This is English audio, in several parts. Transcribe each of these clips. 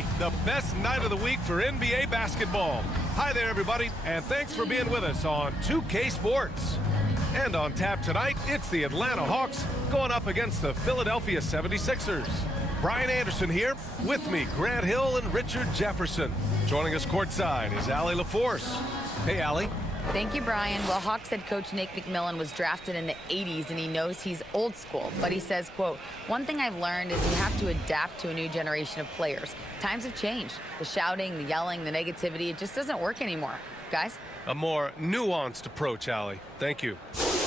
night, the best night of the week for NBA basketball. Hi there, everybody, and thanks for being with us on 2K Sports. And on tap tonight, it's the Atlanta Hawks going up against the Philadelphia 76ers. Brian Anderson here, with me, Grant Hill and Richard Jefferson. Joining us courtside is Allie LaForce. Hey, Allie. Thank you, Brian. Well, Hawks head coach Nate McMillan was drafted in the 80s, and he knows he's old school. But he says, quote, one thing I've learned is you have to adapt to a new generation of players. Times have changed. The shouting, the yelling, the negativity, it just doesn't work anymore. Guys? A more nuanced approach, Allie. Thank you.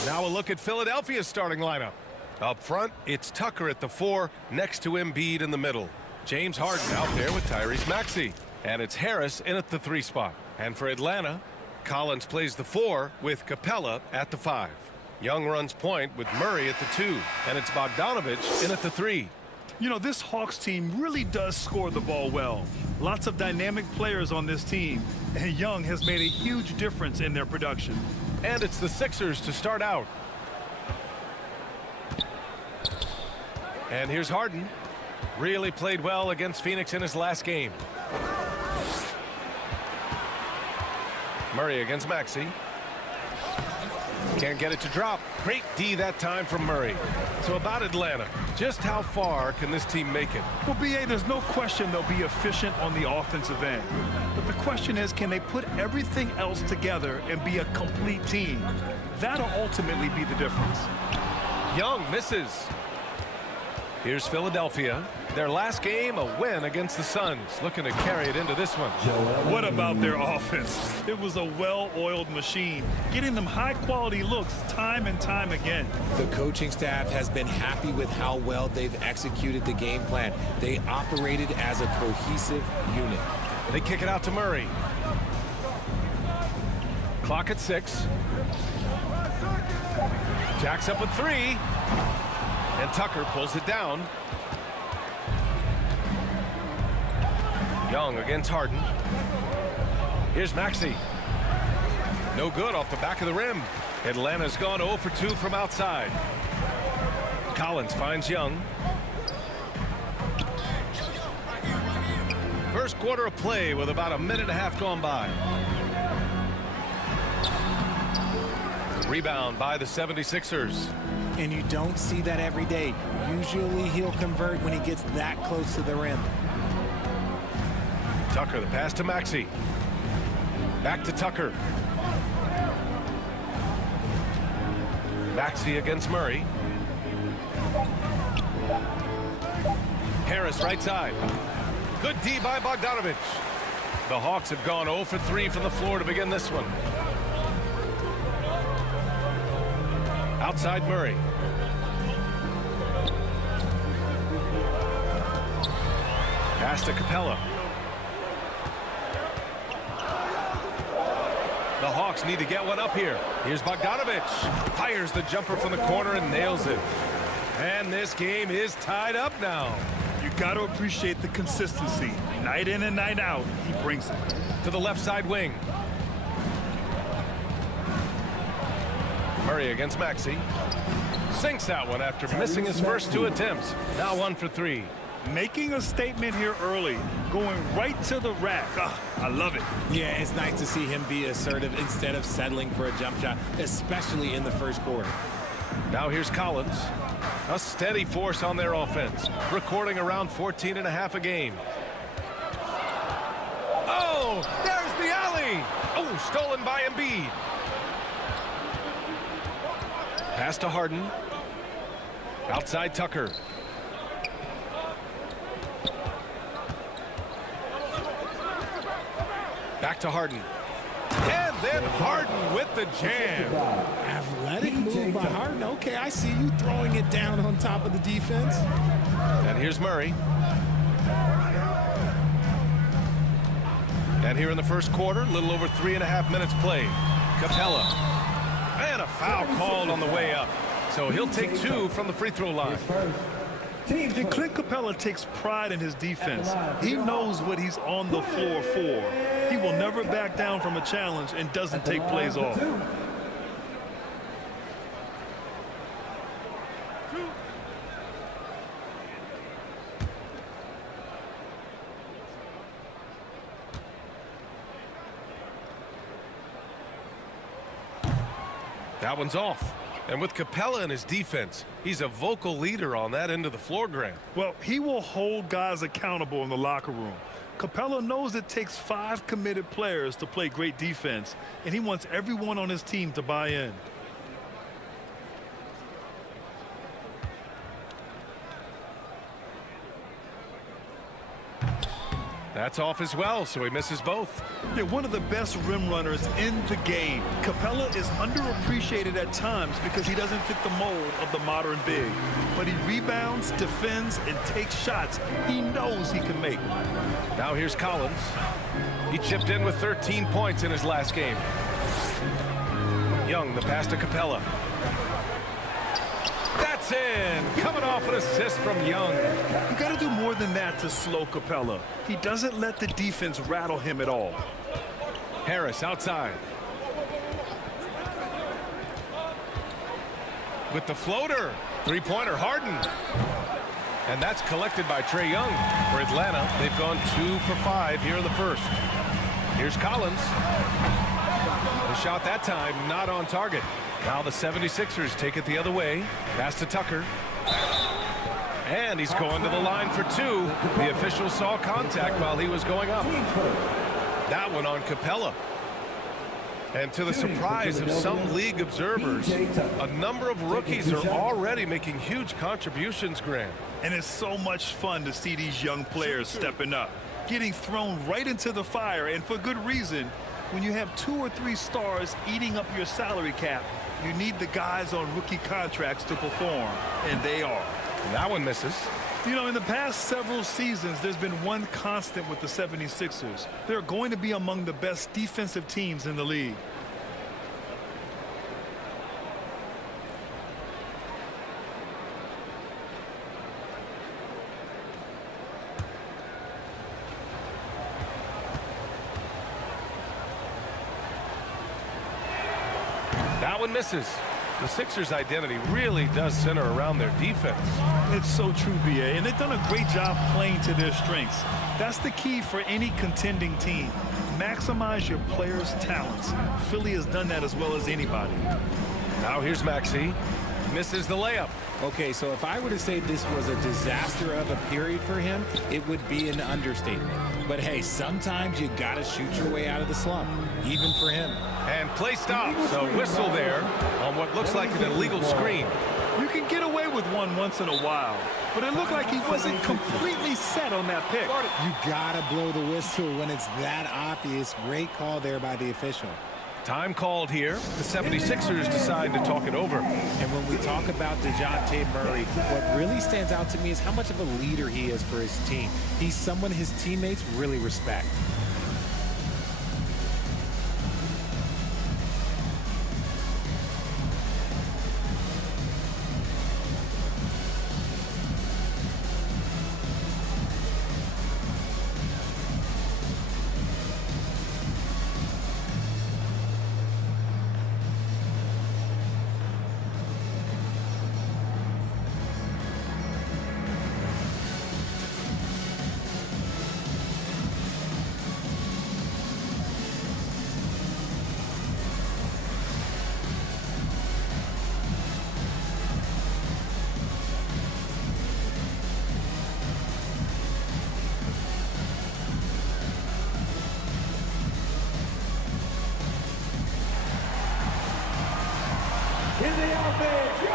Now a look at Philadelphia's starting lineup. Up front, it's Tucker at the 4, next to Embiid in the middle. James Harden out there with Tyrese Maxey. And it's Harris in at the 3 spot. And for Atlanta, Collins plays the 4 with Capella at the 5. Young runs point with Murray at the 2. And it's Bogdanovich in at the 3. You know, this Hawks team really does score the ball well. Lots of dynamic players on this team. And Young has made a huge difference in their production. And it's the Sixers to start out. And here's Harden. Really played well against Phoenix in his last game. Murray against Maxey. Can't get it to drop. Great D that time from Murray. So about Atlanta, just how far can this team make it? Well, B.A., there's no question they'll be efficient on the offensive end. But the question is, can they put everything else together and be a complete team? That'll ultimately be the difference. Young misses. Here's Philadelphia. Their last game, a win against the Suns. Looking to carry it into this one. What about their offense? It was a well-oiled machine, getting them high-quality looks time and time again. The coaching staff has been happy with how well they've executed the game plan. They operated as a cohesive unit. They kick it out to Murray. Clock at 6. Jacks up with 3. And Tucker pulls it down. Young against Harden. Here's Maxey. No good off the back of the rim. Atlanta's gone 0 for 2 from outside. Collins finds Young. First quarter of play with about a minute and a half gone by. Rebound by the 76ers. And you don't see that every day. Usually he'll convert when he gets that close to the rim. Tucker, the pass to Maxey. Back to Tucker. Maxey against Murray. Harris right side. Good D by Bogdanovich. The Hawks have gone 0 for 3 from the floor to begin this one. Outside Murray. Pass to Capella. The Hawks need to get one up here. Here's Bogdanovich. Fires the jumper from the corner and nails it. And this game is tied up now. You got to appreciate the consistency. Night in and night out, he brings it. To the left side wing. Murray against Maxey. Sinks that one after missing his first 2 attempts. Now 1 for 3. Making a statement here early, going right to the rack. I love it. Yeah, it's nice to see him be assertive instead of settling for a jump shot, especially in the first quarter. Now here's Collins. A steady force on their offense, recording around 14.5 a game. Oh, there's the alley. Oh, stolen by Embiid. Pass to Harden. Outside Tucker. Back to Harden. And then Harden with the jam. Athletic move by Harden. Okay, I see you throwing it down on top of the defense. And here's Murray. And here in the first quarter, a little over 3.5 minutes played. Capella. And a foul called on the way up. So he'll take 2 from the free throw line. And Clint Capella takes pride in his defense. He knows what he's on the floor for. He will never back down from a challenge and doesn't take plays off. That one's off. And with Capella in his defense, he's a vocal leader on that end of the floor, Grant. Well, he will hold guys accountable in the locker room. Capella knows it takes 5 committed players to play great defense, and he wants everyone on his team to buy in. That's off as well, so he misses both. They're one of the best rim runners in the game. Capella is underappreciated at times because he doesn't fit the mold of the modern big. But he rebounds, defends, and takes shots he knows he can make. Now here's Collins. He chipped in with 13 points in his last game. Young, the pass to Capella. That's in. Coming off an assist from Young. You got to do more than that to slow Capella. He doesn't let the defense rattle him at all. Harris outside. With the floater. Three-pointer, Harden. And that's collected by Trae Young. For Atlanta, they've gone 2 for 5 here in the first. Here's Collins. The shot that time not on target. Now the 76ers take it the other way. Pass to Tucker. And he's going to the line for 2. The official saw contact while he was going up. That one on Capella. And to the surprise of some league observers, a number of rookies are already making huge contributions, Grant. And it's so much fun to see these young players stepping up, getting thrown right into the fire, and for good reason. When you have 2 or 3 stars eating up your salary cap, you need the guys on rookie contracts to perform, and they are. That one misses. You know, in the past several seasons, there's been one constant with the 76ers. They're going to be among the best defensive teams in the league. That one misses. The Sixers' identity really does center around their defense. It's so true, B.A., and they've done a great job playing to their strengths. That's the key for any contending team. Maximize your players' talents. Philly has done that as well as anybody. Now here's Maxey. Misses the layup. Okay, so if I were to say this was a disaster of a period for him, it would be an understatement. But hey, sometimes you got to shoot your way out of the slump, even for him. And play stops. A whistle there on what looks like an illegal screen. You can get away with one once in a while, but it looked like he wasn't completely set on that pick. You got to blow the whistle when it's that obvious. Great call there by the official. Time called here. The 76ers decide to talk it over. And when we talk about DeJounte Murray, what really stands out to me is how much of a leader he is for his team. He's someone his teammates really respect. In the offense, your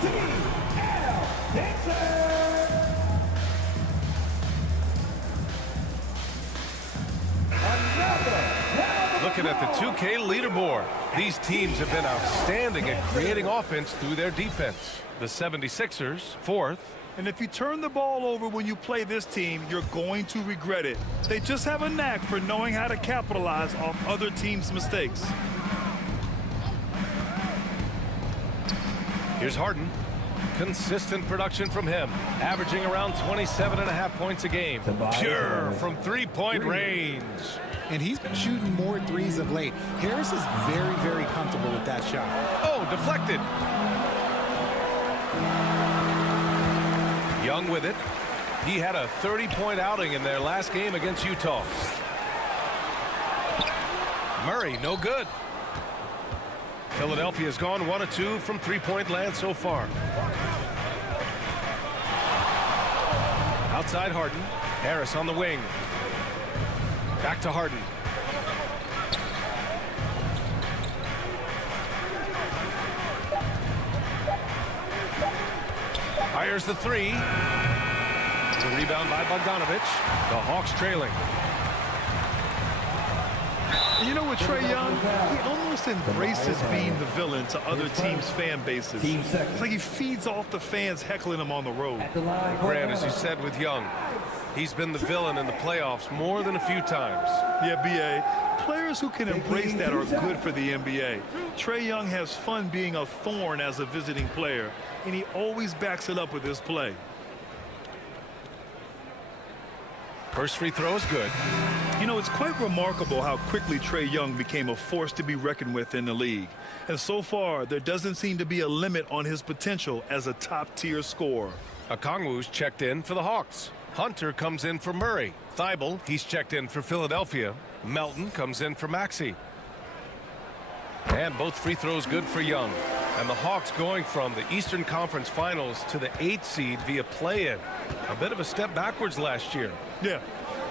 ATL Dancers. Looking at the 2K leaderboard, these teams have been outstanding at creating offense through their defense. The 76ers, 4th. And if you turn the ball over when you play this team, you're going to regret it. They just have a knack for knowing how to capitalize off other teams' mistakes. Here's Harden. Consistent production from him, averaging around 27.5 points a game. Pure from three-point range. And he's been shooting more threes of late. Harris is very, very comfortable with that shot. Oh, deflected. Young with it. He had a 30-point outing in their last game against Utah. Murray, no good. Philadelphia's gone 1 of 2 from three-point land so far. Outside Harden. Harris on the wing. Back to Harden. Fires the three. The rebound by Bogdanovich. The Hawks trailing. You know, with Trae Young, he almost embraces being the villain to other teams' fan bases. It's like he feeds off the fans heckling him on the road. Grant, as you said with Young, he's been the villain in the playoffs more than a few times. Yeah, B.A. Players who can embrace that are good for the NBA. Trae Young has fun being a thorn as a visiting player, and he always backs it up with his play. First free throw is good. You know, it's quite remarkable how quickly Trae Young became a force to be reckoned with in the league. And so far, there doesn't seem to be a limit on his potential as a top-tier scorer. Okongwu's checked in for the Hawks. Hunter comes in for Murray. Thibault, he's checked in for Philadelphia. Melton comes in for Maxey. And both free throws good for Young. And the Hawks going from the Eastern Conference Finals to the 8th seed via play-in. A bit of a step backwards last year. Yeah.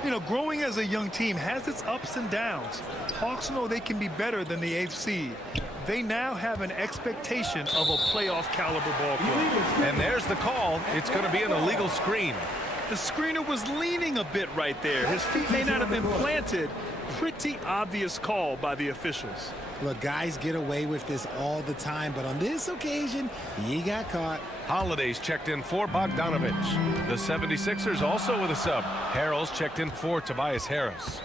You know, growing as a young team has its ups and downs. Hawks know they can be better than the 8th seed. They now have an expectation of a playoff caliber ball club. And there's the call. It's going to be an illegal screen. The screener was leaning a bit right there. His feet may not have been planted. Pretty obvious call by the officials. Look, guys get away with this all the time, but on this occasion, he got caught. Holiday's checked in for Bogdanovich. The 76ers also with a sub. Harrell's checked in for Tobias Harris.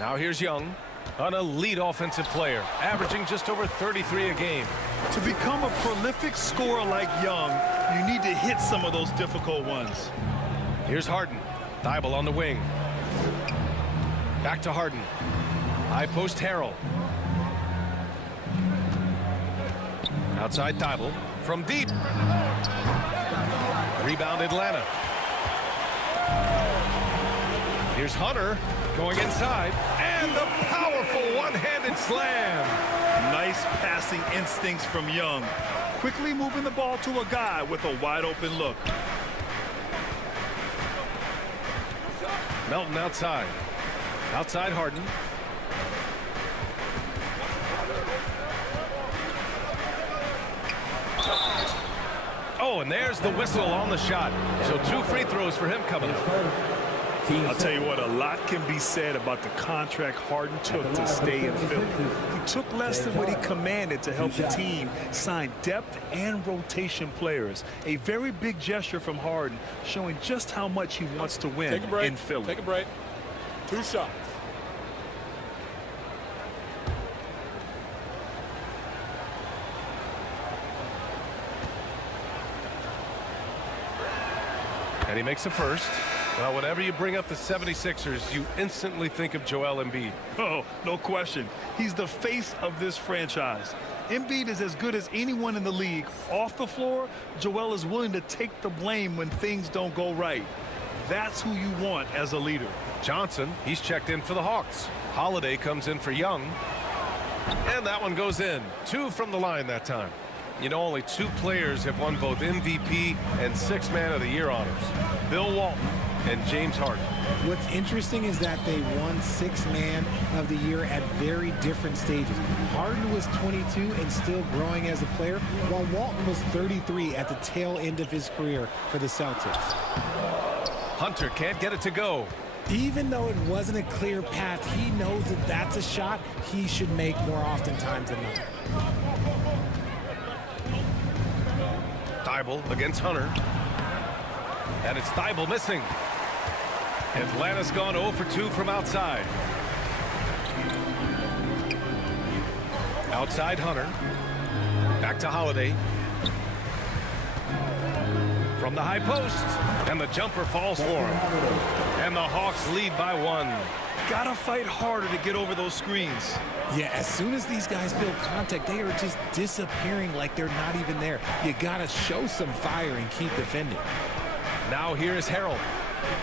Now here's Young, an elite offensive player, averaging just over 33 a game. To become a prolific scorer like Young, you need to hit some of those difficult ones. Here's Harden. Thibault on the wing. Back to Harden. High post Harrell. Outside Thibault. From deep. Rebound Atlanta. Here's Hunter going inside. And the powerful one-handed slam. Nice passing instincts from Young. Quickly moving the ball to a guy with a wide open look. Melton outside. Outside Harden. Oh, and there's the whistle on the shot. So 2 free throws for him coming up. I'll tell you what, a lot can be said about the contract Harden took to stay in Philly. He took less than what he commanded to help the team sign depth and rotation players. A very big gesture from Harden, showing just how much he wants to win in Philly. Take a break. 2 shots. And he makes a first. Well, whenever you bring up the 76ers, you instantly think of Joel Embiid. Oh, no question. He's the face of this franchise. Embiid is as good as anyone in the league. Off the floor, Joel is willing to take the blame when things don't go right. That's who you want as a leader. Johnson, he's checked in for the Hawks. Holiday comes in for Young. And that one goes in. 2 from the line that time. You know, only 2 players have won both MVP and 6th Man of the Year honors. Bill Walton and James Harden. What's interesting is that they won 6th Man of the Year at very different stages. Harden was 22 and still growing as a player, while Walton was 33 at the tail end of his career for the Celtics. Hunter can't get it to go. Even though it wasn't a clear path, he knows that that's a shot he should make more oftentimes than not. Thibault against Hunter. And it's Thibault missing. Atlanta's gone 0 for 2 from outside. Outside Hunter. Back to Holiday. From the high post. And the jumper falls for him. And the Hawks lead by 1. Gotta fight harder to get over those screens. Yeah, as soon as these guys feel contact, they are just disappearing like they're not even there. You gotta show some fire and keep defending. Now here's Harrell.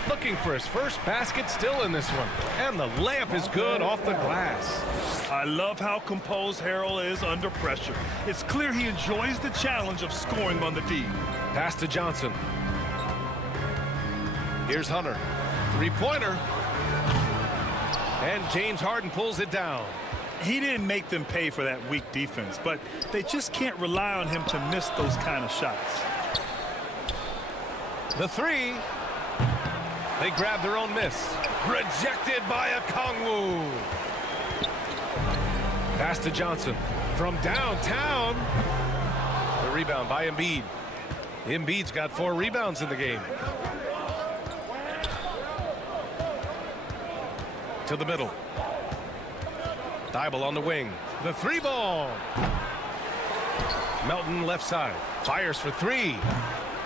Looking for his first basket still in this one. And the layup is good off the glass. I love how composed Harrell is under pressure. It's clear he enjoys the challenge of scoring on the D. Pass to Johnson. Here's Hunter. Three-pointer. And James Harden pulls it down. He didn't make them pay for that weak defense, but they just can't rely on him to miss those kind of shots. The three. They grab their own miss. Rejected by Okongwu. Pass to Johnson from downtown. The rebound by Embiid. Embiid's got 4 rebounds in the game. To the middle. Thibault on the wing. The 3 ball. Melton left side. Fires for 3.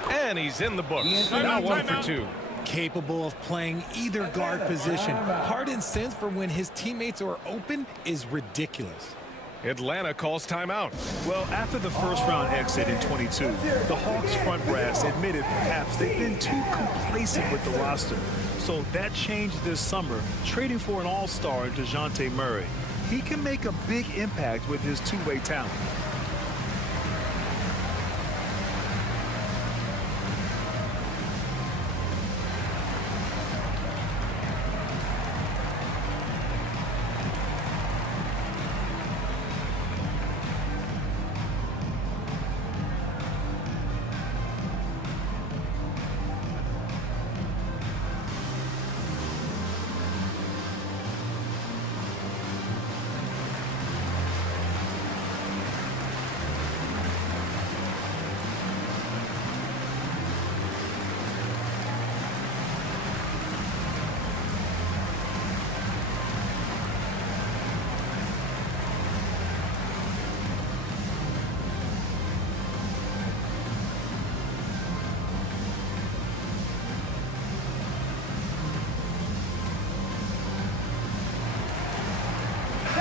And he's in the books. Now 1 for 2. Capable of playing either guard position. Harden's sense for when his teammates are open is ridiculous. Atlanta calls timeout. Well, after the first round exit in 22, the Hawks front brass admitted perhaps they've been too complacent with the roster. So that changed this summer, trading for an all-star in DeJounte Murray. He can make a big impact with his two-way talent.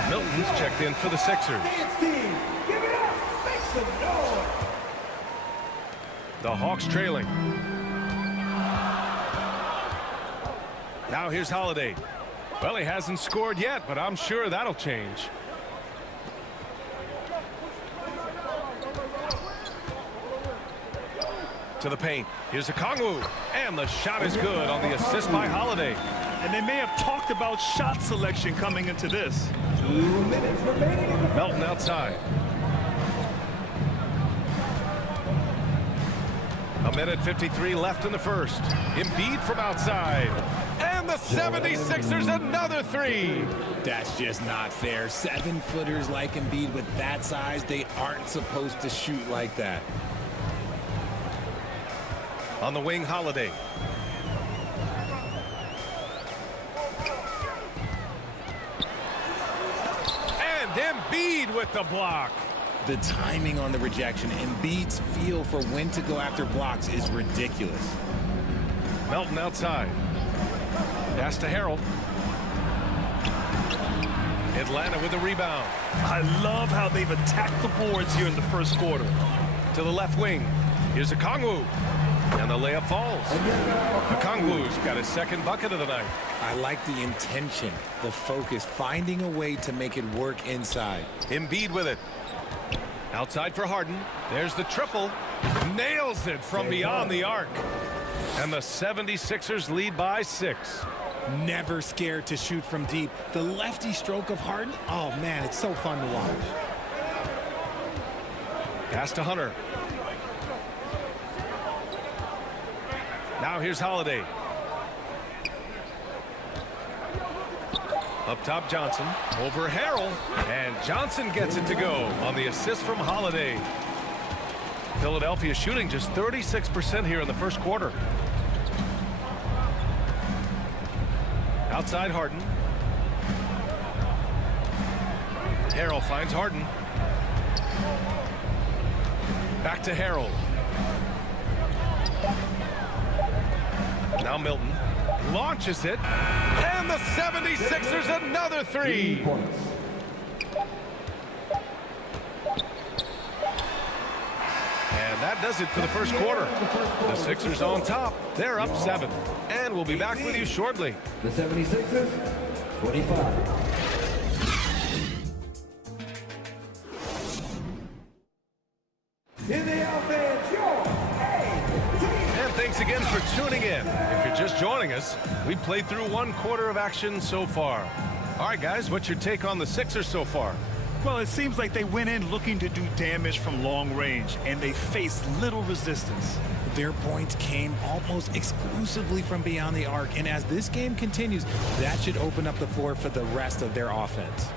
Milton's checked in for the Sixers. Dance team, give it up. Make some noise. The Hawks trailing. Now here's Holiday. Well, he hasn't scored yet, but I'm sure that'll change. To the paint. Here's Okongwu. And the shot is good on the assist by Holiday. And they may have talked about shot selection coming into this. 2 minutes remaining in the Melton outside. A minute 53 left in the first. Embiid from outside. And the 76ers another 3. That's just not fair. 7-footers like Embiid with that size, they aren't supposed to shoot like that. On the wing, Holiday. And Embiid with the block. The timing on the rejection, Embiid's feel for when to go after blocks is ridiculous. Melton outside. Pass to Harrell. Atlanta with the rebound. I love how they've attacked the boards here in the first quarter. To the left wing. Here's Okongwu. And the layup falls. Okongwu's got his second bucket of the night. I like the intention, the focus, finding a way to make it work inside. Embiid with it. Outside for Harden. There's the triple. Nails it from beyond the arc. And the 76ers lead by 6. Never scared to shoot from deep. The lefty stroke of Harden, oh man, it's so fun to watch. Pass to Hunter. Now here's Holiday. Up top, Johnson. Over Harrell. And Johnson gets it to go on the assist from Holiday. Philadelphia shooting just 36% here in the first quarter. Outside Harden. Harrell finds Harden. Back to Harrell. Now Milton launches it. And the 76ers another 3. And And that does it for the first quarter. The Sixers on top. They're up 7. And we'll be back with you shortly. The 76ers, 25. In the offense, your And thanks again for tuning in. If you're just joining us, we've played through 1 quarter of action so far. All right, guys, what's your take on the Sixers so far? Well, it seems like they went in looking to do damage from long range, and they faced little resistance. Their points came almost exclusively from beyond the arc, and as this game continues, that should open up the floor for the rest of their offense.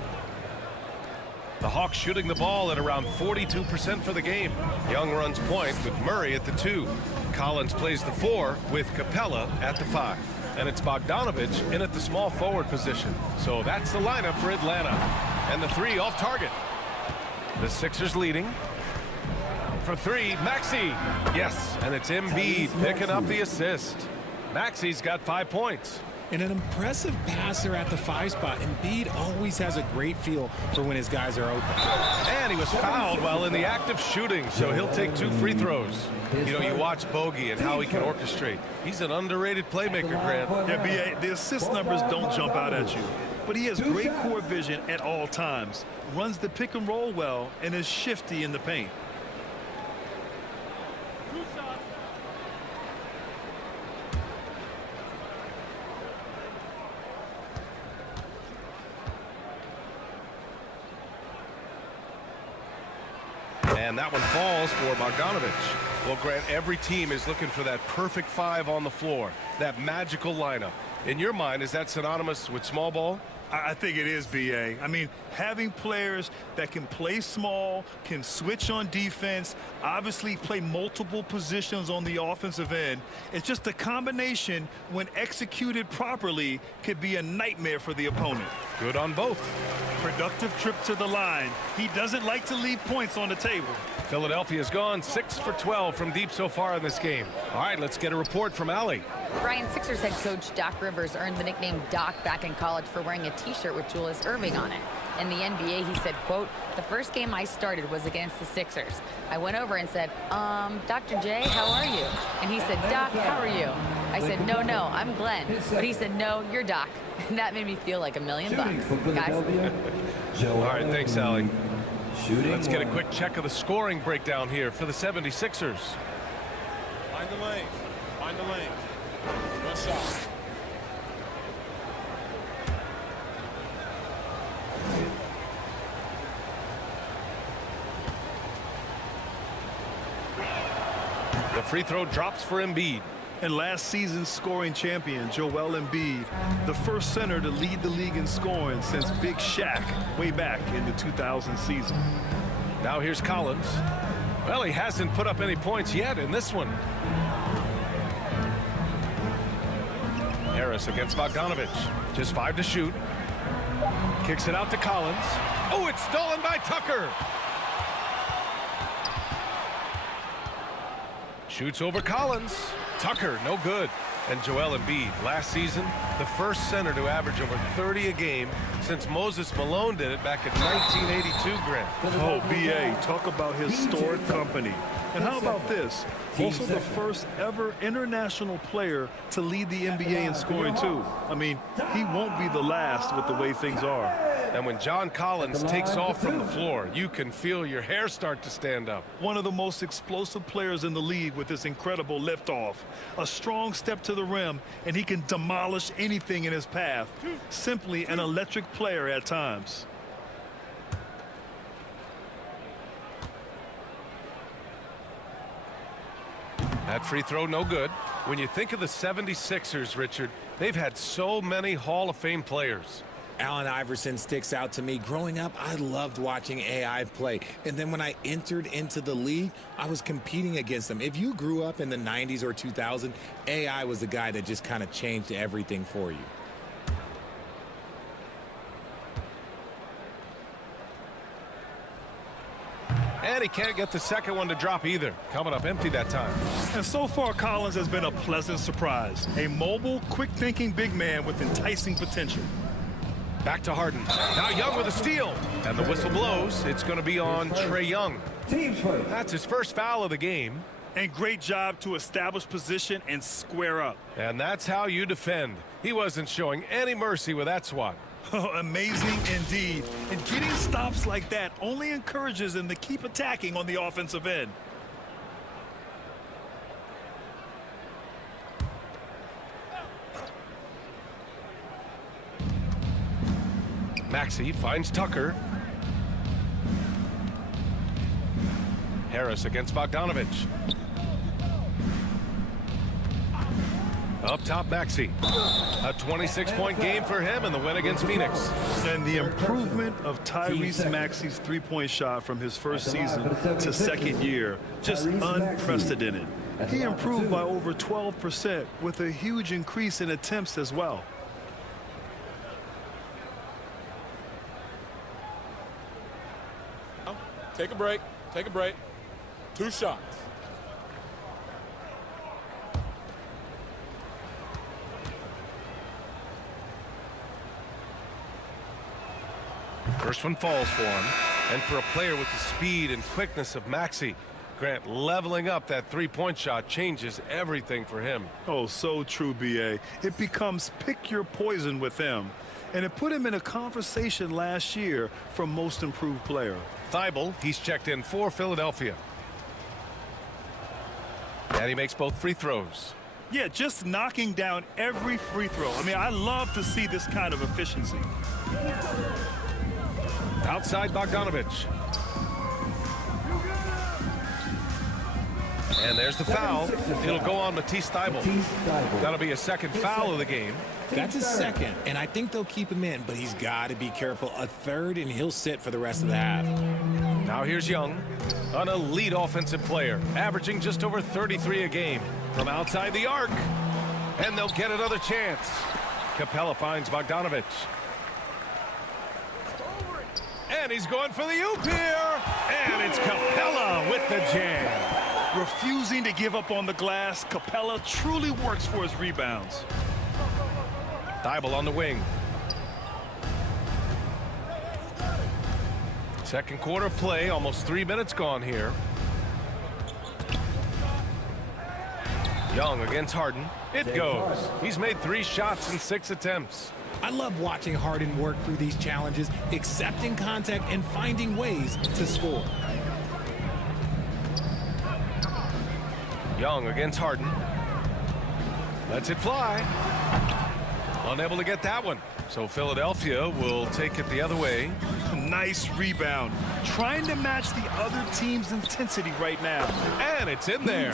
The Hawks shooting the ball at around 42% for the game. Young runs point with Murray at the 2. Collins plays the 4 with Capella at the 5. And it's Bogdanovich in at the small forward position. So that's the lineup for Atlanta. And the 3 off target. The Sixers leading. For 3, Maxey. Yes, and it's Embiid picking up the assist. Maxey's got 5 points. And an impressive passer at the 5 spot. Embiid always has a great feel for when his guys are open. And he was fouled while in the act of shooting, so he'll take 2 free throws. You know, you watch Bogey and how he can orchestrate. He's an underrated playmaker, Grant. Yeah, B.A., the assist numbers don't jump out at you, but he has great court vision at all times, runs the pick and roll well, and is shifty in the paint. And that one falls for Bogdanovich. Well, Grant, every team is looking for that perfect 5 on the floor, that magical lineup. In your mind, is that synonymous with small ball? I think it is, B.A. I mean, having players that can play small, can switch on defense, obviously play multiple positions on the offensive end. It's just a combination, when executed properly, could be a nightmare for the opponent. Good on both. Productive trip to the line. He doesn't like to leave points on the table. Philadelphia's gone 6 for 12 from deep so far in this game. All right, let's get a report from Allie. Brian, Sixers head coach Doc Rivers earned the nickname Doc back in college for wearing a t-shirt with Julius Erving on it. In the NBA, he said, quote, "The first game I started was against the Sixers. I went over and said, Dr. J, how are you?" And he said, "Doc, how are you?" I said, no, I'm Glenn." But he said, "No, you're Doc." And that made me feel like $1 million, guys. All right, thanks, Allie. Shooting. Let's get a quick check of the scoring breakdown here for the 76ers. Find the lane. Find the lane. One shot. The free throw drops for Embiid. And last season's scoring champion, Joel Embiid, the first center to lead the league in scoring since Big Shaq way back in the 2000 season. Now here's Collins. Well, he hasn't put up any points yet in this one. Harris against Bogdanovich. Just 5 to shoot. Kicks it out to Collins. Oh, it's stolen by Tucker. Shoots over Collins. Tucker, no good. And Joel Embiid, last season, the first center to average over 30 a game since Moses Malone did it back in 1982, Grant. Oh, B.A., talk about historic company. And how about this? Also the first ever international player to lead the NBA in scoring, too. I mean, he won't be the last with the way things are. And when John Collins takes off from the floor, you can feel your hair start to stand up. One of the most explosive players in the league with this incredible liftoff. A strong step to the rim, and he can demolish anything in his path. Simply an electric player at times. That free throw, no good. When you think of the 76ers, Richard, they've had so many Hall of Fame players. Allen Iverson sticks out to me. Growing up, I loved watching AI play. And then when I entered into the league, I was competing against him. If you grew up in the 90s or 2000, AI was the guy that just kind of changed everything for you. And he can't get the second one to drop either. Coming up empty that time. And so far, Collins has been a pleasant surprise. A mobile, quick-thinking big man with enticing potential. Back to Harden. Now Young with a steal. And the whistle blows. It's going to be on Trae Young. Teams first. That's his first foul of the game. And great job to establish position and square up. And that's how you defend. He wasn't showing any mercy with that swat. Oh, amazing indeed. And getting stops like that only encourages him to keep attacking on the offensive end. Maxey finds Tucker. Harris against Bogdanovich. Up top, Maxey. A 26-point game for him in the win against Phoenix. And the improvement of Tyrese Maxey's three-point shot from his first season to second year, just unprecedented. He improved by over 12% with a huge increase in attempts as well. Take a break. Take a break. 2 shots. First one falls for him. And for a player with the speed and quickness of Maxey, Grant, leveling up that three-point shot changes everything for him. Oh, so true, B.A. It becomes pick your poison with him. And it put him in a conversation last year for most improved player. Thibault, he's checked in for Philadelphia. And he makes both free throws. Yeah, just knocking down every free throw. I mean, I love to see this kind of efficiency. Outside Bogdanovich. And there's the foul. It'll go on Matisse Thibault. That'll be a second foul of the game. That's a second, and I think they'll keep him in, but he's got to be careful. A third, and he'll sit for the rest of the half. Now here's Young, an elite offensive player, averaging just over 33 a game from outside the arc. And they'll get another chance. Capella finds Bogdanovich. And he's going for the oop here. And it's Capella with the jam. Refusing to give up on the glass, Capella truly works for his rebounds. Thibault on the wing. Second quarter play, almost 3 minutes gone here. Young against Harden. It goes. He's made 3 shots in 6 attempts. I love watching Harden work through these challenges, accepting contact and finding ways to score. Young against Harden. Lets it fly. Unable to get that one. So Philadelphia will take it the other way. Nice rebound. Trying to match the other team's intensity right now. And it's in there.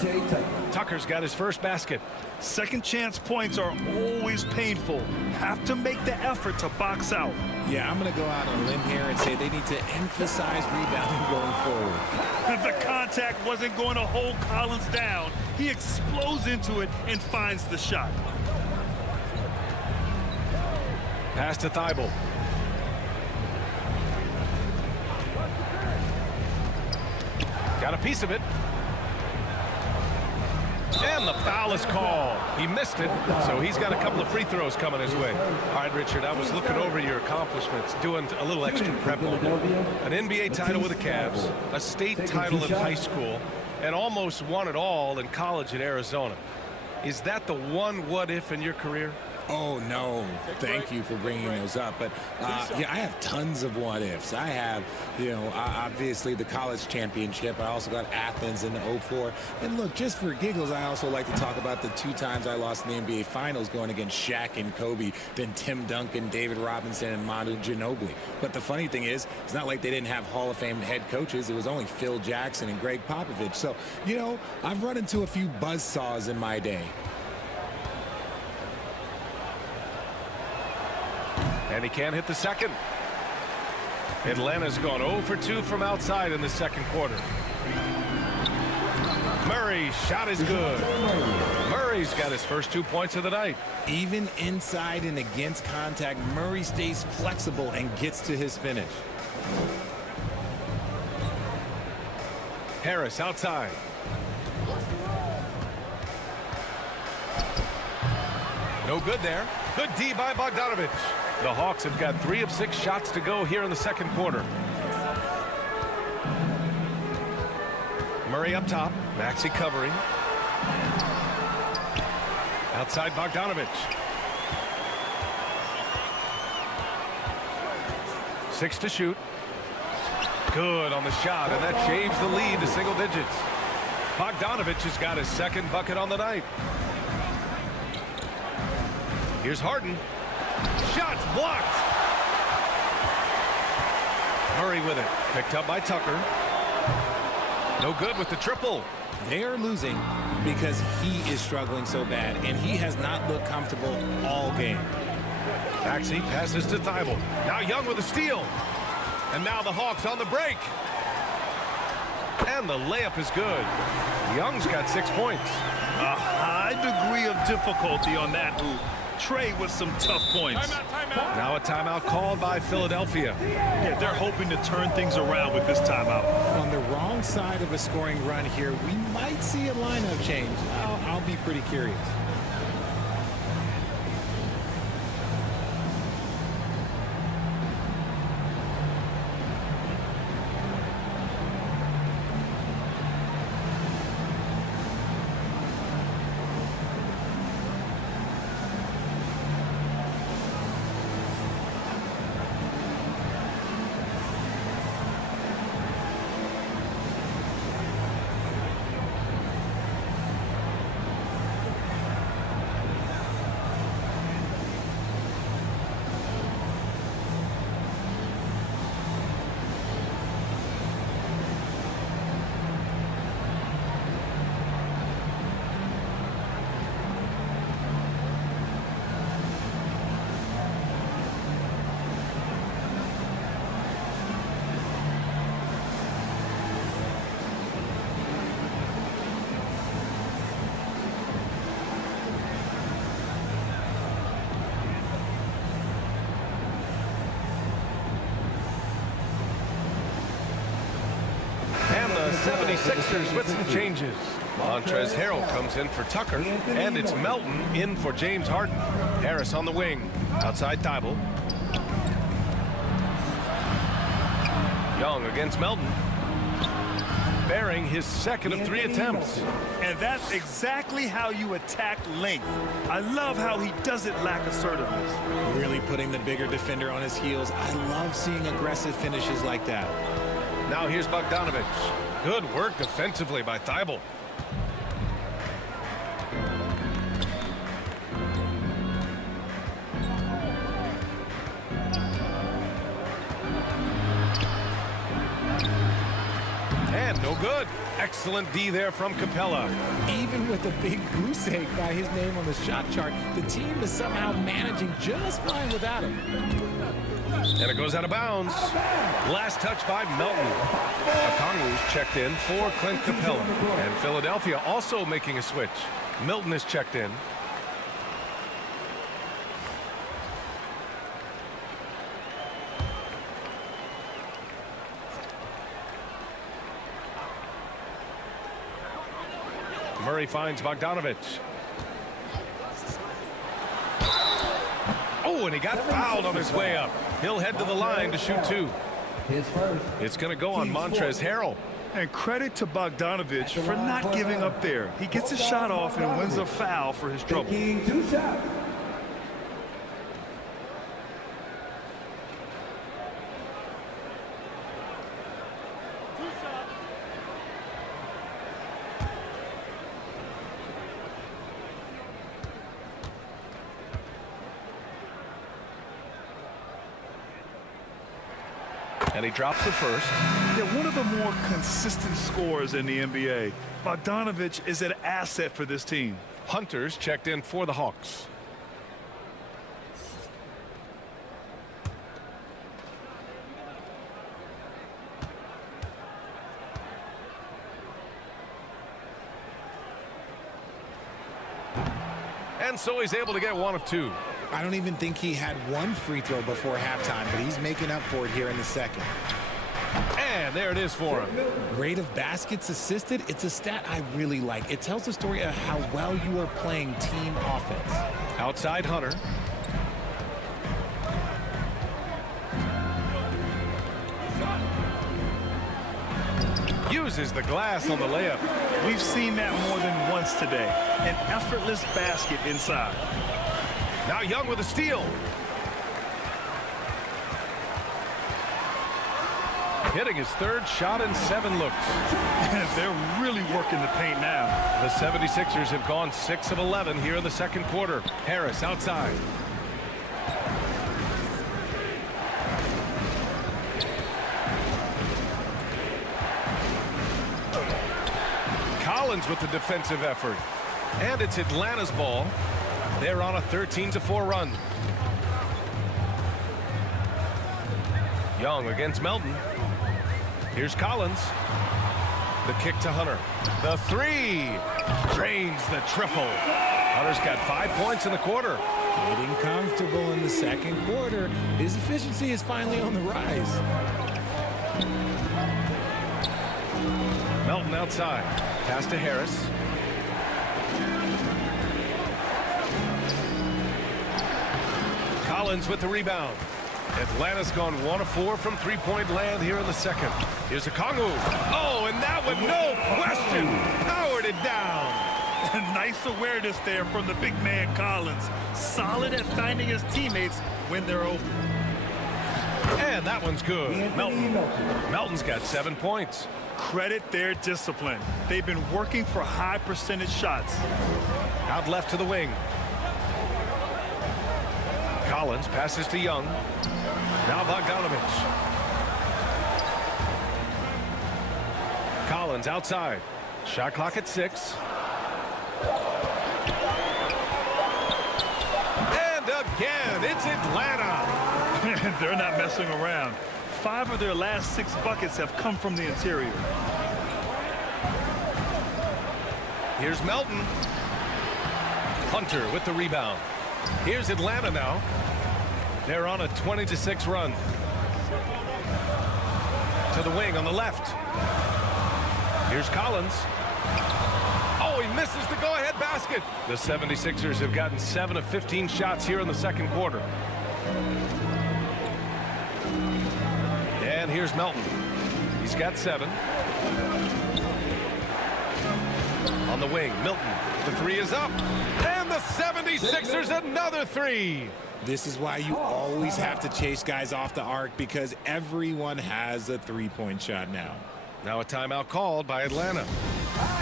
Tucker's got his first basket. Second chance points are always painful. Have to make the effort to box out. Yeah, I'm going to go out on a limb here and say they need to emphasize rebounding going forward. The contact wasn't going to hold Collins down. He explodes into it and finds the shot. Pass to Thibault. Got a piece of it. And the foul is called. He missed it, so he's got a couple of free throws coming his way. All right, Richard, I was looking over your accomplishments, doing a little extra prep on you. An NBA title with the Cavs, a state title in high school, and almost won it all in college at Arizona. Is that the one what-if in your career? Oh, no. Thank you for bringing those up. But, yeah, I have tons of what-ifs. I have, obviously the college championship. I also got Athens in '04. And, look, just for giggles, I also like to talk about the 2 times I lost in the NBA Finals going against Shaq and Kobe, then Tim Duncan, David Robinson, and Manu Ginobili. But the funny thing is, it's not like they didn't have Hall of Fame head coaches. It was only Phil Jackson and Greg Popovich. So, I've run into a few buzzsaws in my day. And he can't hit the second. Atlanta's gone 0 for 2 from outside in the second quarter. Murray's shot is good. Murray's got his first 2 points of the night. Even inside and against contact, Murray stays flexible and gets to his finish. Harris outside. No good there. Good D by Bogdanovich. The Hawks have got 3 of 6 shots to go here in the second quarter. Murray up top. Maxey covering. Outside Bogdanovich. 6 to shoot. Good on the shot, and that shaves the lead to single digits. Bogdanovich has got his second bucket on the night. Here's Harden. Shots blocked. Murray with it. Picked up by Tucker. No good with the triple. They are losing because he is struggling so bad, and he has not looked comfortable all game. Maxey passes to Thibault. Now Young with a steal. And now the Hawks on the break. And the layup is good. Young's got 6 points. A high degree of difficulty on that hoop. Trey with some tough points. Timeout. Now a timeout called by Philadelphia. Yeah, they're hoping to turn things around with this timeout. On the wrong side of a scoring run here, we might see a lineup change. I'll be pretty curious. And the 76ers with some changes. Montrezl Harrell comes in for Tucker, and it's Melton in for James Harden. Harris on the wing. Outside Thibault. Young against Melton. Bearing his second of 3 attempts. And that's exactly how you attack length. I love how he doesn't lack assertiveness. Really putting the bigger defender on his heels. I love seeing aggressive finishes like that. Now here's Bogdanovich. Good work defensively by Thibault. And no good. Excellent D there from Capella. Even with a big goose egg by his name on the shot chart, the team is somehow managing just fine without him. And it goes out of bounds. Last touch by Melton. Okongwu's checked in for Clint Capella. And Philadelphia also making a switch. Milton is checked in. Murray finds Bogdanovich. Oh, and he got fouled on his way up. He'll head to the line to shoot 2. It's going to go on Montrezl Harrell. And credit to Bogdanovich for not giving up there. He gets his shot off and wins a foul for his trouble. 2 shots. And he drops the first. Yeah, one of the more consistent scorers in the NBA. Bogdanovich is an asset for this team. Hunter's checked in for the Hawks. And so he's able to get 1 of 2. I don't even think he had 1 free throw before halftime, but he's making up for it here in the second. And there it is for him. Rate of baskets assisted, it's a stat I really like. It tells the story of how well you are playing team offense. Outside Hunter. uses the glass on the layup. We've seen that more than once today. An effortless basket inside. Now Young with a steal. Hitting his third shot in 7 looks. They're really working the paint now. The 76ers have gone 6 of 11 here in the second quarter. Harris outside. Collins with the defensive effort. And it's Atlanta's ball. They're on a 13-4 run. Young against Melton. Here's Collins. The kick to Hunter. The 3. Drains the triple. Hunter's got 5 points in the quarter. Getting comfortable in the second quarter. His efficiency is finally on the rise. Melton outside. Pass to Harris. Collins with the rebound. Atlanta's gone 1 of 4 from three-point land here in the second. Here's a Kongu. Oh, and that one, no question, powered it down. Nice awareness there from the big man Collins. Solid at finding his teammates when they're open. And that one's good. Melton's got 7 points. Credit their discipline. They've been working for high percentage shots. Out left to the wing. Collins passes to Young. Now Bogdanovich. Collins outside. Shot clock at 6. And again, it's Atlanta. They're not messing around. 5 of their last 6 buckets have come from the interior. Here's Melton. Hunter with the rebound. Here's Atlanta now. They're on a 20-6 run. To the wing on the left. Here's Collins. Oh, he misses the go-ahead basket. The 76ers have gotten 7 of 15 shots here in the second quarter. And here's Melton. He's got 7. On the wing, Milton. The 3 is up. And the 76ers another 3. This is why you always have to chase guys off the arc, because everyone has a three-point shot now. Now a timeout called by Atlanta.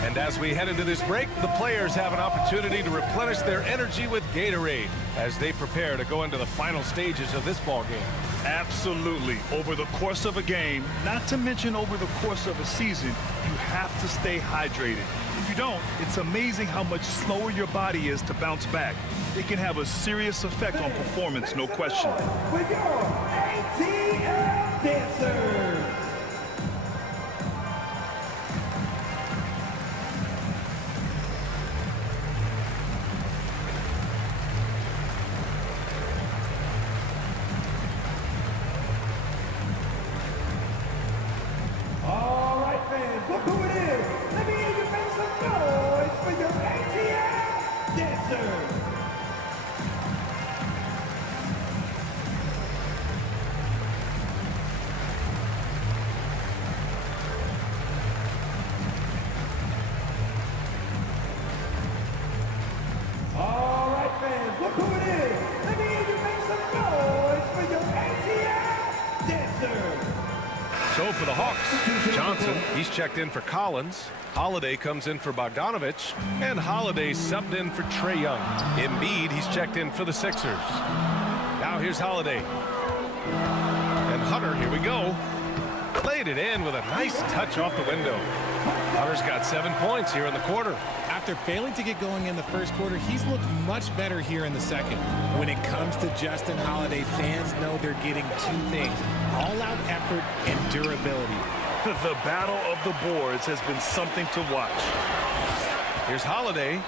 And as we head into this break, the players have an opportunity to replenish their energy with Gatorade as they prepare to go into the final stages of this ball game. Absolutely. Over the course of a game, not to mention over the course of a season, you have to stay hydrated. If you don't, it's amazing how much slower your body is to bounce back. It can have a serious effect on performance, no question. With your ATL dancers. All right, fans, look who it is. Let me hear you make some noise for your ATL dancers. All right, fans, look who it is. Let me hear you make some noise for your ATL dancers. So for the Hawks, Johnson, he's checked in for Collins. Holiday comes in for Bogdanovich. And Holiday subbed in for Trae Young. Embiid, he's checked in for the Sixers. Now here's Holiday. And Hunter, here we go. Laid it in with a nice touch off the window. Hunter's got 7 points here in the quarter. After failing to get going in the first quarter, he's looked much better here in the second. When it comes to Justin Holiday, fans know they're getting 2 things: all-out effort and durability. The battle of the boards has been something to watch. Here's Holiday.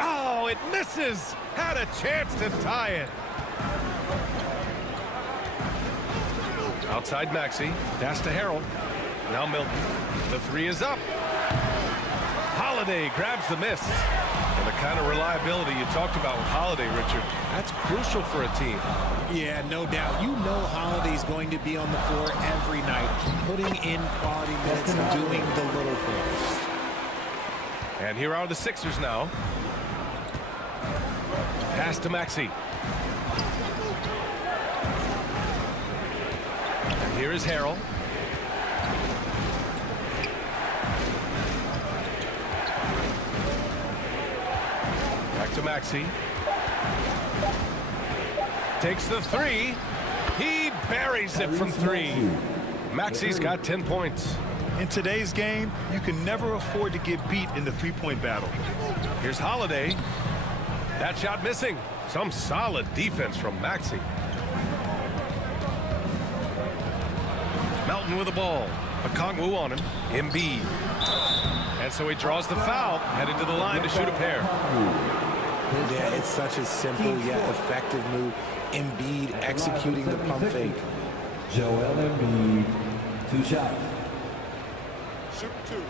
Oh, it misses. Had a chance to tie it. Outside Maxey. Pass to Harrell. Now Milton. The 3 is up. Holiday grabs the miss. And the kind of reliability you talked about with Holiday, Richard, that's crucial for a team. Yeah, no doubt. You know Holiday's going to be on the floor every night, putting in quality minutes and doing the little things. And here are the Sixers now. Pass to Maxey. And here is Harrell. Back to Maxey. Takes the three. He buries it from three. Maxey's got 10 points. In today's game, you can never afford to get beat in the three-point battle. Here's Holiday. That shot missing. Some solid defense from Maxey. Melton with the ball. Okongwu on him. Embiid. And so he draws the foul, headed to the line to shoot a pair. Yeah, it's such a simple yet effective move. Embiid executing the pump fake. Joel Embiid, 2 shots. Shoot 2.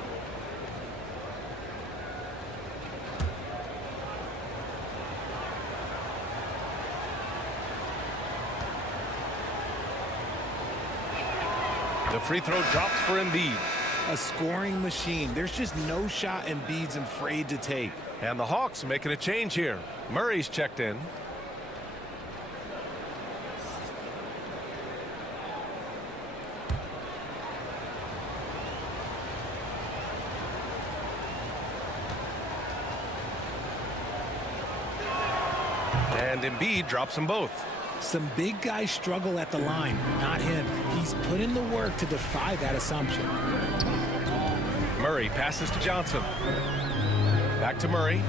The free throw drops for Embiid. A scoring machine. There's just no shot Embiid's afraid to take. And the Hawks making a change here. Murray's checked in. And Embiid drops them both. Some big guys struggle at the line, not him. He's put in the work to defy that assumption. Murray passes to Johnson. Back to Murray.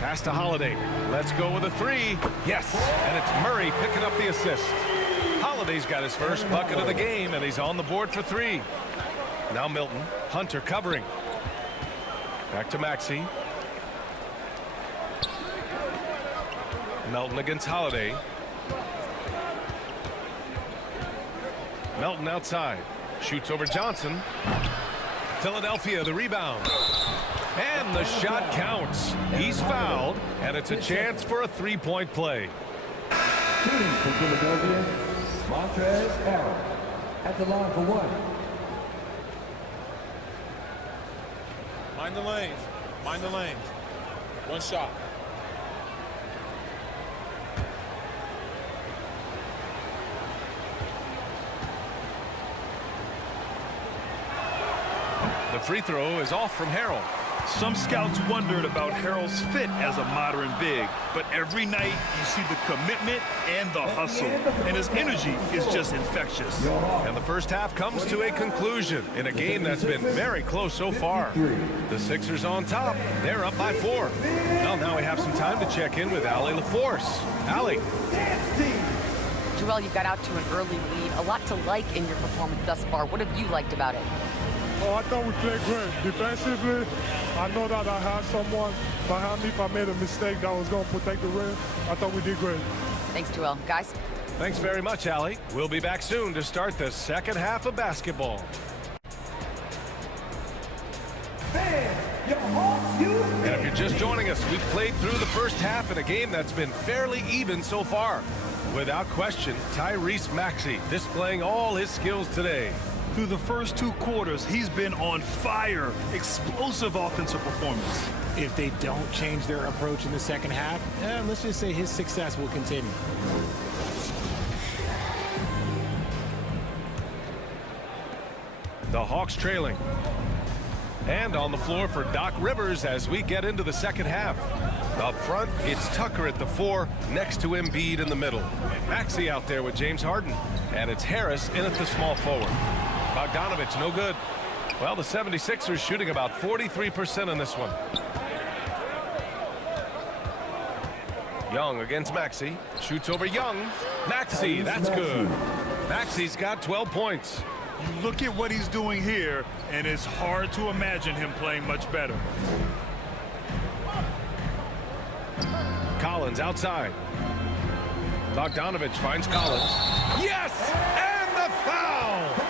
Pass to Holiday. Let's go with a three. Yes, and it's Murray picking up the assist. Holiday's got his first bucket of the game, and he's on the board for three. Now Milton. Hunter covering. Back to Maxey. Melton against Holiday. Melton outside. Shoots over Johnson. Philadelphia the rebound. And the shot counts. He's fouled, and it's a chance for a three-point play. Shooting for Philadelphia, Montrezl Harrell. At the line for 1. Mind the lanes. Mind the lanes. 1 shot. The free throw is off from Harrell. Some scouts wondered about Harrell's fit as a modern big, but every night you see the commitment and the hustle, and his energy is just infectious. And the first half comes to a conclusion in a game that's been very close so far. The Sixers on top. They're up by 4. Well, now we have some time to check in with Allie LaForce. Allie. Joel, you got out to an early lead. A lot to like in your performance thus far. What have you liked about it? Oh, I thought we played great. Defensively, I know that I had someone behind me if I made a mistake that was going to protect the rim. I thought we did great. Thanks, Joel. Guys? Thanks very much, Allie. We'll be back soon to start the second half of basketball. And if you're just joining us, we've played through the first half in a game that's been fairly even so far. Without question, Tyrese Maxey displaying all his skills today. Through the first 2 quarters, he's been on fire. Explosive offensive performance. If they don't change their approach in the second half, let's just say his success will continue. The Hawks trailing. And on the floor for Doc Rivers as we get into the second half. Up front, it's Tucker at the 4, next to Embiid in the middle. Maxey out there with James Harden. And it's Harris in at the small forward. Bogdanovich, no good. Well, the 76ers shooting about 43% in this one. Young against Maxey. Shoots over Young. Maxey, that's good. Maxey's got 12 points. You look at what he's doing here, and it's hard to imagine him playing much better. Collins outside. Bogdanovich finds Collins. Yes! And the foul!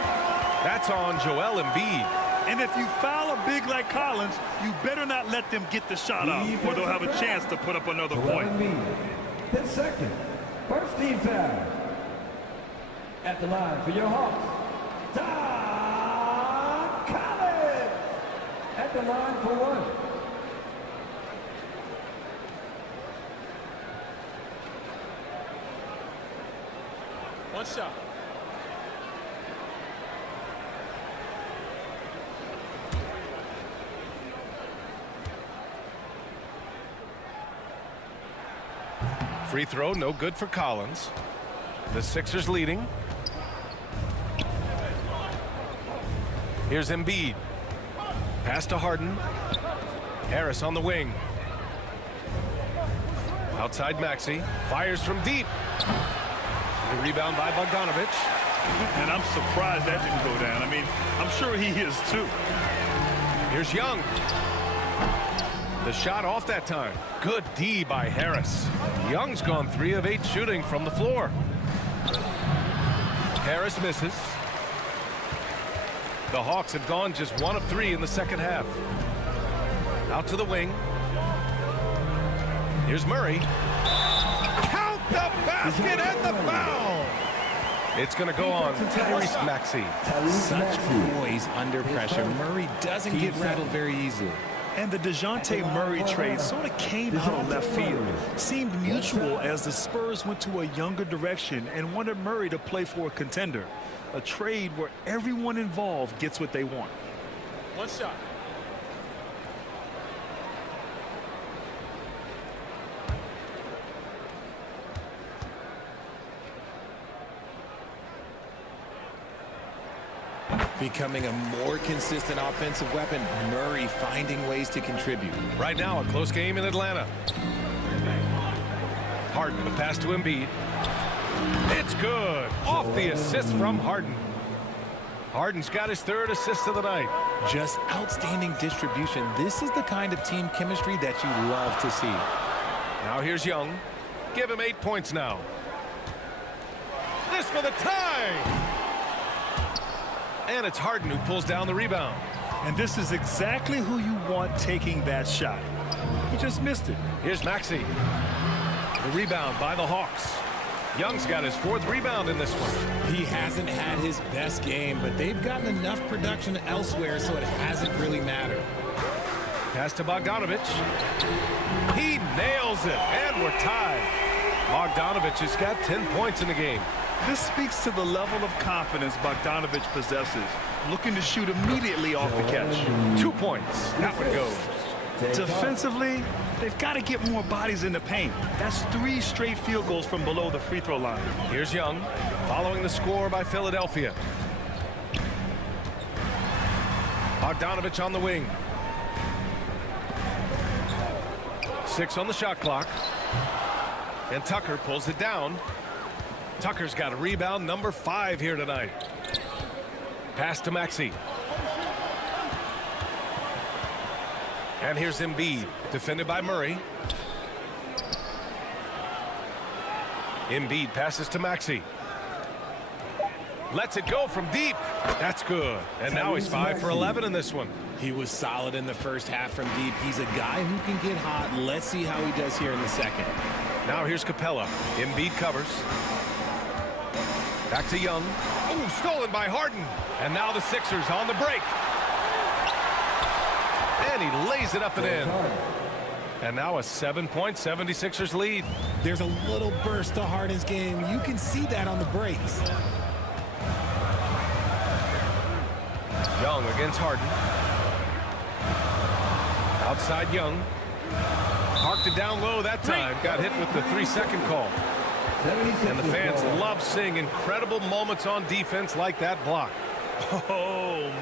That's on Joel Embiid. And if you foul a big like Collins, you better not let them get the shot up, or they'll have a chance to put up another point. His second. First team foul. At the line for your Hawks, Don Collins. At the line for one. One shot. Free throw, no good for Collins. The Sixers leading. Here's Embiid. Pass to Harden. Harris on the wing. Outside Maxey. Fires from deep. The rebound by Bogdanovich. And I'm surprised that didn't go down. I mean, I'm sure he is too. Here's Young. The shot off that time. Good D by Harris. Young's gone 3 of 8 shooting from the floor. Harris misses. The Hawks have gone just 1 of 3 in the second half. Out to the wing. Here's Murray. Count the basket and the foul. It's going to go on Tyrese Maxey. Such poise under pressure. Murray doesn't get rattled very easily. And the DeJounte Murray trade sort of came out of left field. Seemed mutual as the Spurs went to a younger direction and wanted Murray to play for a contender. A trade where everyone involved gets what they want. One shot. Becoming a more consistent offensive weapon, Murray finding ways to contribute. Right now, a close game in Atlanta. Harden, the pass to Embiid. It's good. Off the assist from Harden. Harden's got his 3rd assist of the night. Just outstanding distribution. This is the kind of team chemistry that you love to see. Now here's Young. Give him 8 points now. This for the tie. And it's Harden who pulls down the rebound. And this is exactly who you want taking that shot. He just missed it. Here's Maxey. The rebound by the Hawks. Young's got his 4th rebound in this one. He hasn't had his best game, but they've gotten enough production elsewhere, so it hasn't really mattered. Pass to Bogdanovich. He nails it, and we're tied. Bogdanovich has got 10 points in the game. This speaks to the level of confidence Bogdanovich possesses, looking to shoot immediately off the catch. 2 points. That one goes. Defensively, they've got to get more bodies in the paint. That's 3 straight field goals from below the free throw line. Here's Young, following the score by Philadelphia. Bogdanovich on the wing. 6 on the shot clock. And Tucker pulls it down. Tucker's got a rebound, number 5 here tonight. Pass to Maxey. And here's Embiid, defended by Murray. Embiid passes to Maxey. Lets it go from deep. That's good. And now he's 5 for 11 in this one. He was solid in the first half from deep. He's a guy who can get hot. Let's see how he does here in the second. Now here's Capella. Embiid covers. Back to Young. Oh, stolen by Harden. And now the Sixers on the break. And he lays it up and in. And now a 7-point 76ers lead. There's a little burst to Harden's game. You can see that on the breaks. Young against Harden. Outside Young. Parked it down low that time. Got hit with the 3-second call. And the fans love seeing incredible moments on defense like that block. Oh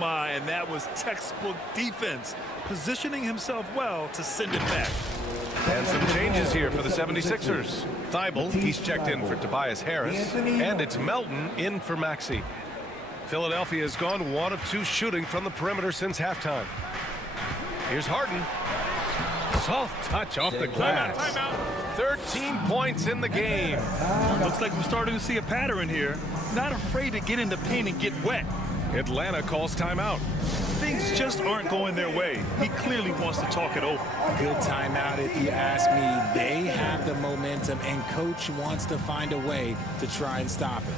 my, and that was textbook defense, positioning himself well to send it back. And some changes here for the 76ers. Thibault, he's checked in for Tobias Harris, and it's Melton in for Maxey. Philadelphia has gone 1 of 2 shooting from the perimeter since halftime. Here's Harden. Soft touch off the glass. 13 points in the game. Looks like we're starting to see a pattern here. Not afraid to get in the paint and get wet. Atlanta calls timeout. Things just aren't going their way. He clearly wants to talk it over. Good timeout if you ask me. They have the momentum, and coach wants to find a way to try and stop it.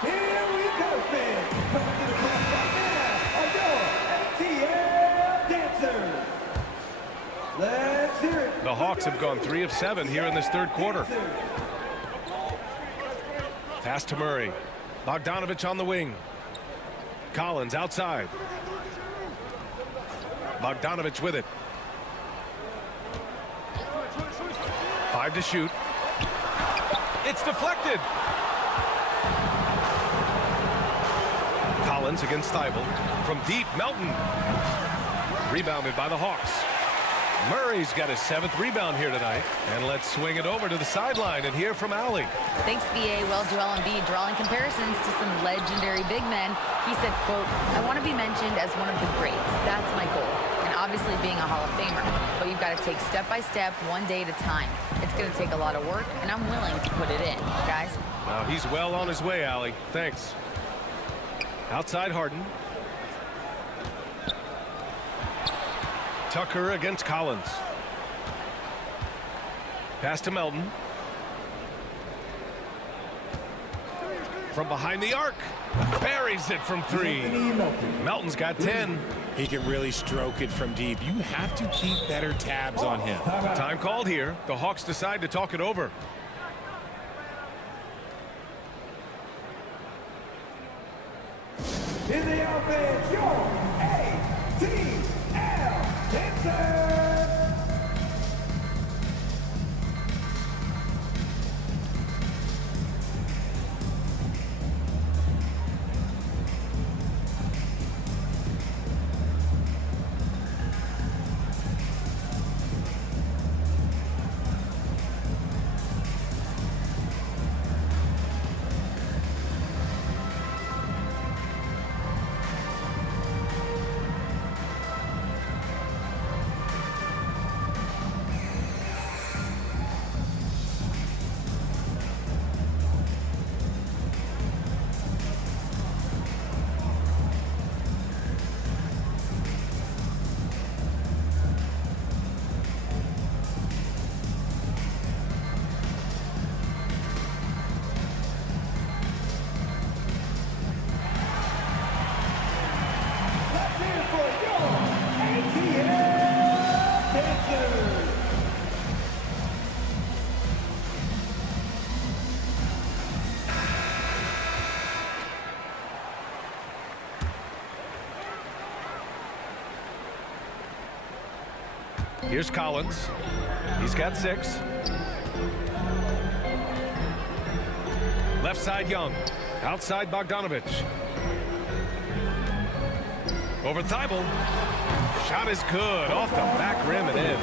Here we go, fans. Coming to the front right now are your ATL dancers. Let's hear it. The Hawks have gone 3 of 7 here in this third quarter. Pass to Murray. Bogdanovich on the wing. Collins outside. Bogdanovich with it. 5 to shoot. It's deflected. Collins against Thibault. From deep, Melton. Rebounded by the Hawks. Murray's got his 7th rebound here tonight. And let's swing it over to the sideline and hear from Allie. Thanks, BA. Well, Joel Embiid drawing comparisons to some legendary big men. He said, quote, "I want to be mentioned as one of the greats. That's my goal. And obviously being a Hall of Famer. But you've got to take step by step, one day at a time. It's going to take a lot of work, and I'm willing to put it in, guys." Now he's well on his way, Allie. Thanks. Outside Harden. Tucker against Collins. Pass to Melton. From behind the arc. Buries it from 3. Melton's got 10. He can really stroke it from deep. You have to keep better tabs on him. Time called here. The Hawks decide to talk it over. In the offense, your ATL dancers. Let's hear it for your ATL dancers. Here's Collins. He's got 6. Left side Young. Outside Bogdanovich. Over Thibault. Shot is good. Off the back rim and in.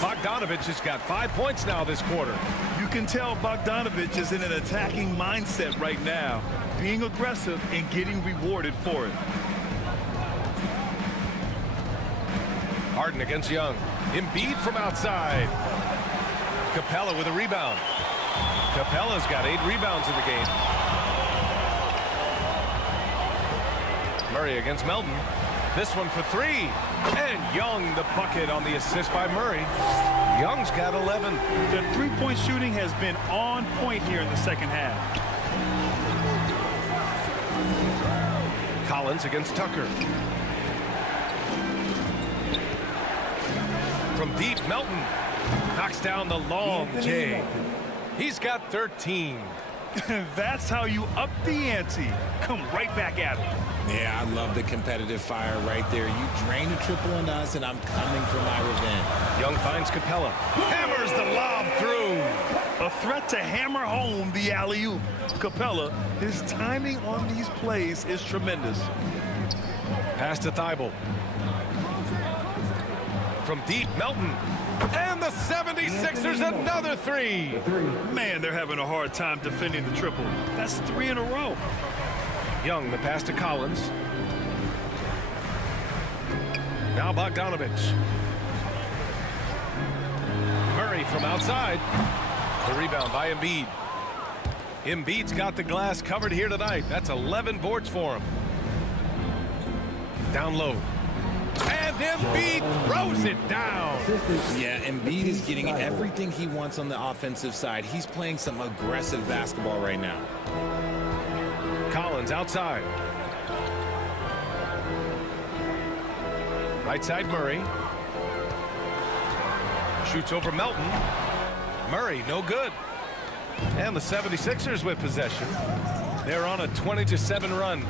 Bogdanovich has got 5 points now this quarter. You can tell Bogdanovich is in an attacking mindset right now, being aggressive and getting rewarded for it. Harden against Young. Embiid from outside. Capella with a rebound. Capella's got 8 rebounds in the game. Murray against Melton. This one for 3. And Young the bucket on the assist by Murray. Young's got 11. The three-point shooting has been on point here in the second half. Collins against Tucker. From deep, Melton knocks down the long J. He's got 13. That's how you up the ante. Come right back at him. Yeah, I love the competitive fire right there. You drain a triple on us, and I'm coming for my revenge. Young finds Capella. Hammers the lob through. A threat to hammer home the alley-oop. Capella, his timing on these plays is tremendous. Pass to Thibault. From deep, Melton. And the 76ers another three. Man, they're having a hard time defending the triple. That's 3 in a row. Young, the pass to Collins. Now Bogdanovich. Murray from outside. The rebound by Embiid. Embiid's got the glass covered here tonight. That's 11 boards for him. Down low. And Embiid throws it down. Yeah, Embiid is getting everything he wants on the offensive side. He's playing some aggressive basketball right now. Collins outside. Right side Murray. Shoots over Melton. Murray no good. And the 76ers with possession. They're on a 20-7 run.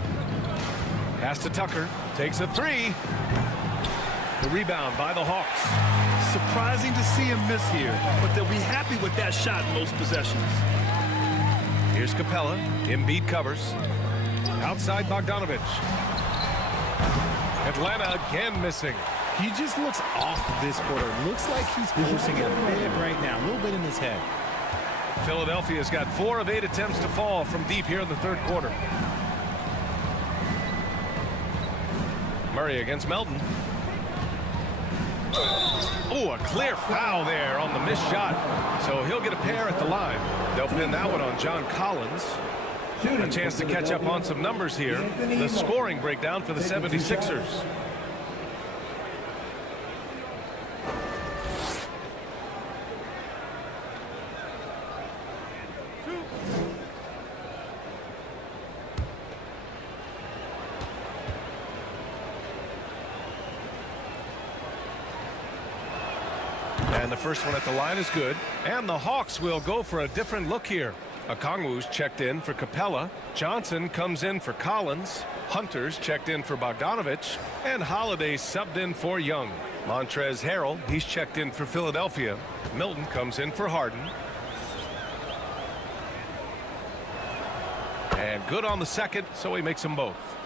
Pass to Tucker. Takes a three. The rebound by the Hawks. Surprising to see him miss here, but they'll be happy with that shot in most possessions. Here's Capella. Embiid covers. Outside Bogdanovich. Atlanta again missing. He just looks off this quarter. Looks like he's forcing it a bit right now. A little bit in his head. Philadelphia's got 4 of 8 attempts to fall from deep here in the third quarter. Murray against Melton. Oh, a clear foul there on the missed shot. So he'll get a pair at the line. They'll pin that one on John Collins. A chance to catch up on some numbers here. The scoring breakdown for the 76ers. And the first one at the line is good. And the Hawks will go for a different look here. Okongwu's checked in for Capella. Johnson comes in for Collins. Hunter's checked in for Bogdanovich. And Holiday subbed in for Young. Montrezl Harrell, he's checked in for Philadelphia. Milton comes in for Harden. And good on the second, so he makes them both.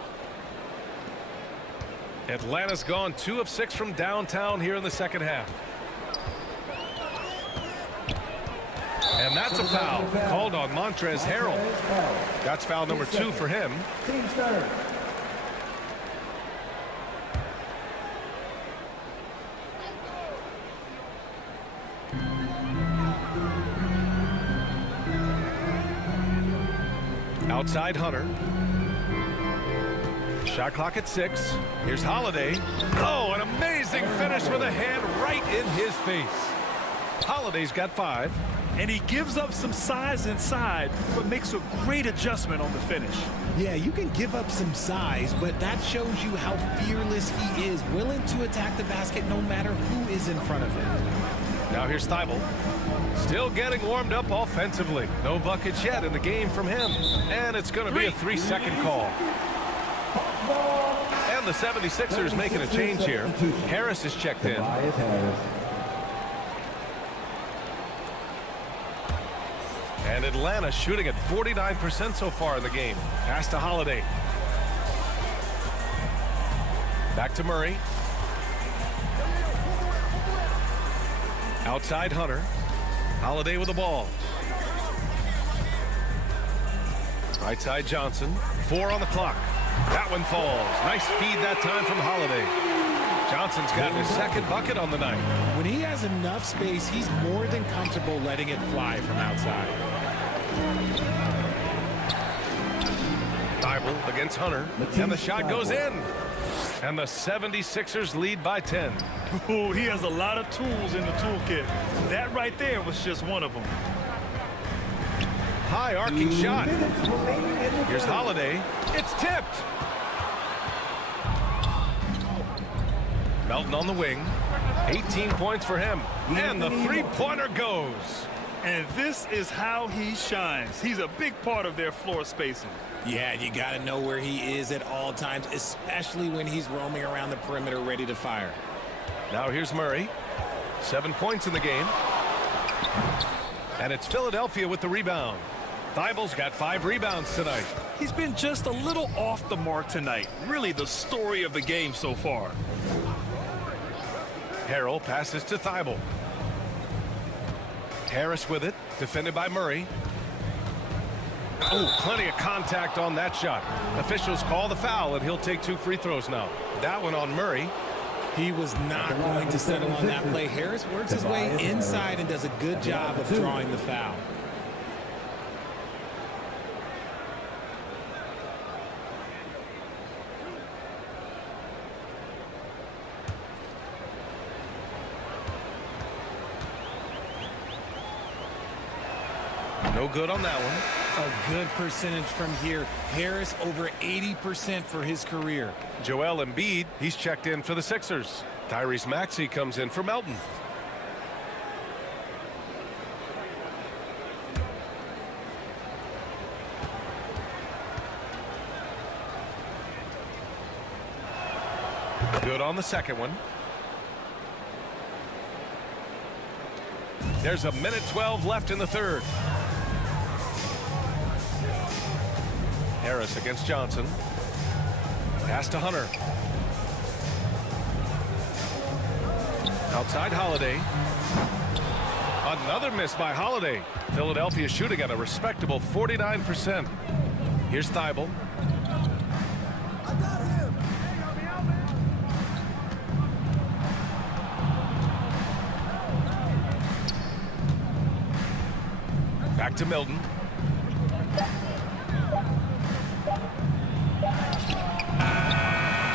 Atlanta's gone 2 of 6 from downtown here in the second half. And that's a foul called on Montrezl Harrell. That's foul number 2 for him. Team start. Outside Hunter. Shot clock at 6. Here's Holiday. Oh, an amazing finish with a hand right in his face. Holiday's got 5. And he gives up some size inside, but makes a great adjustment on the finish. Yeah, you can give up some size, but that shows you how fearless he is, willing to attack the basket no matter who is in front of him. Now here's Thibault. Still getting warmed up offensively. No buckets yet in the game from him. And it's going to be a 3-second call. And the 76ers making a change here. Harris is checked in. And Atlanta shooting at 49% so far in the game. Pass to Holiday. Back to Murray. Outside Hunter. Holiday with the ball. Right side Johnson. 4 on the clock. That one falls. Nice feed that time from Holiday. Johnson's gotten his second bucket on the night. When he has enough space, he's more than comfortable letting it fly from outside. Thibault against Hunter. And the shot goes in. And the 76ers lead by 10. Ooh, he has a lot of tools in the toolkit. That right there was just one of them. High arcing shot. Here's Holiday. It's tipped. Melton on the wing. 18 points for him. And the three-pointer goes. And this is how he shines. He's a big part of their floor spacing. Yeah, you got to know where he is at all times, especially when he's roaming around the perimeter ready to fire. Now here's Murray. 7 points in the game. And it's Philadelphia with the rebound. Thibel's got 5 rebounds tonight. He's been just a little off the mark tonight. Really the story of the game so far. Harrell passes to Thibault. Harris with it, defended by Murray. Oh, plenty of contact on that shot. Officials call the foul, and he'll take 2 free throws now. That one on Murray. He was not going to settle on that play. Harris works his way inside and does a good job of drawing the foul. No good on that one. A good percentage from here. Harris over 80% for his career. Joel Embiid, he's checked in for the Sixers. Tyrese Maxey comes in for Melton. Good on the second one. There's a minute 12 left in the third. Harris against Johnson. Pass to Hunter. Outside Holiday. Another miss by Holiday. Philadelphia shooting at a respectable 49%. Here's Thibault. Back to Milton.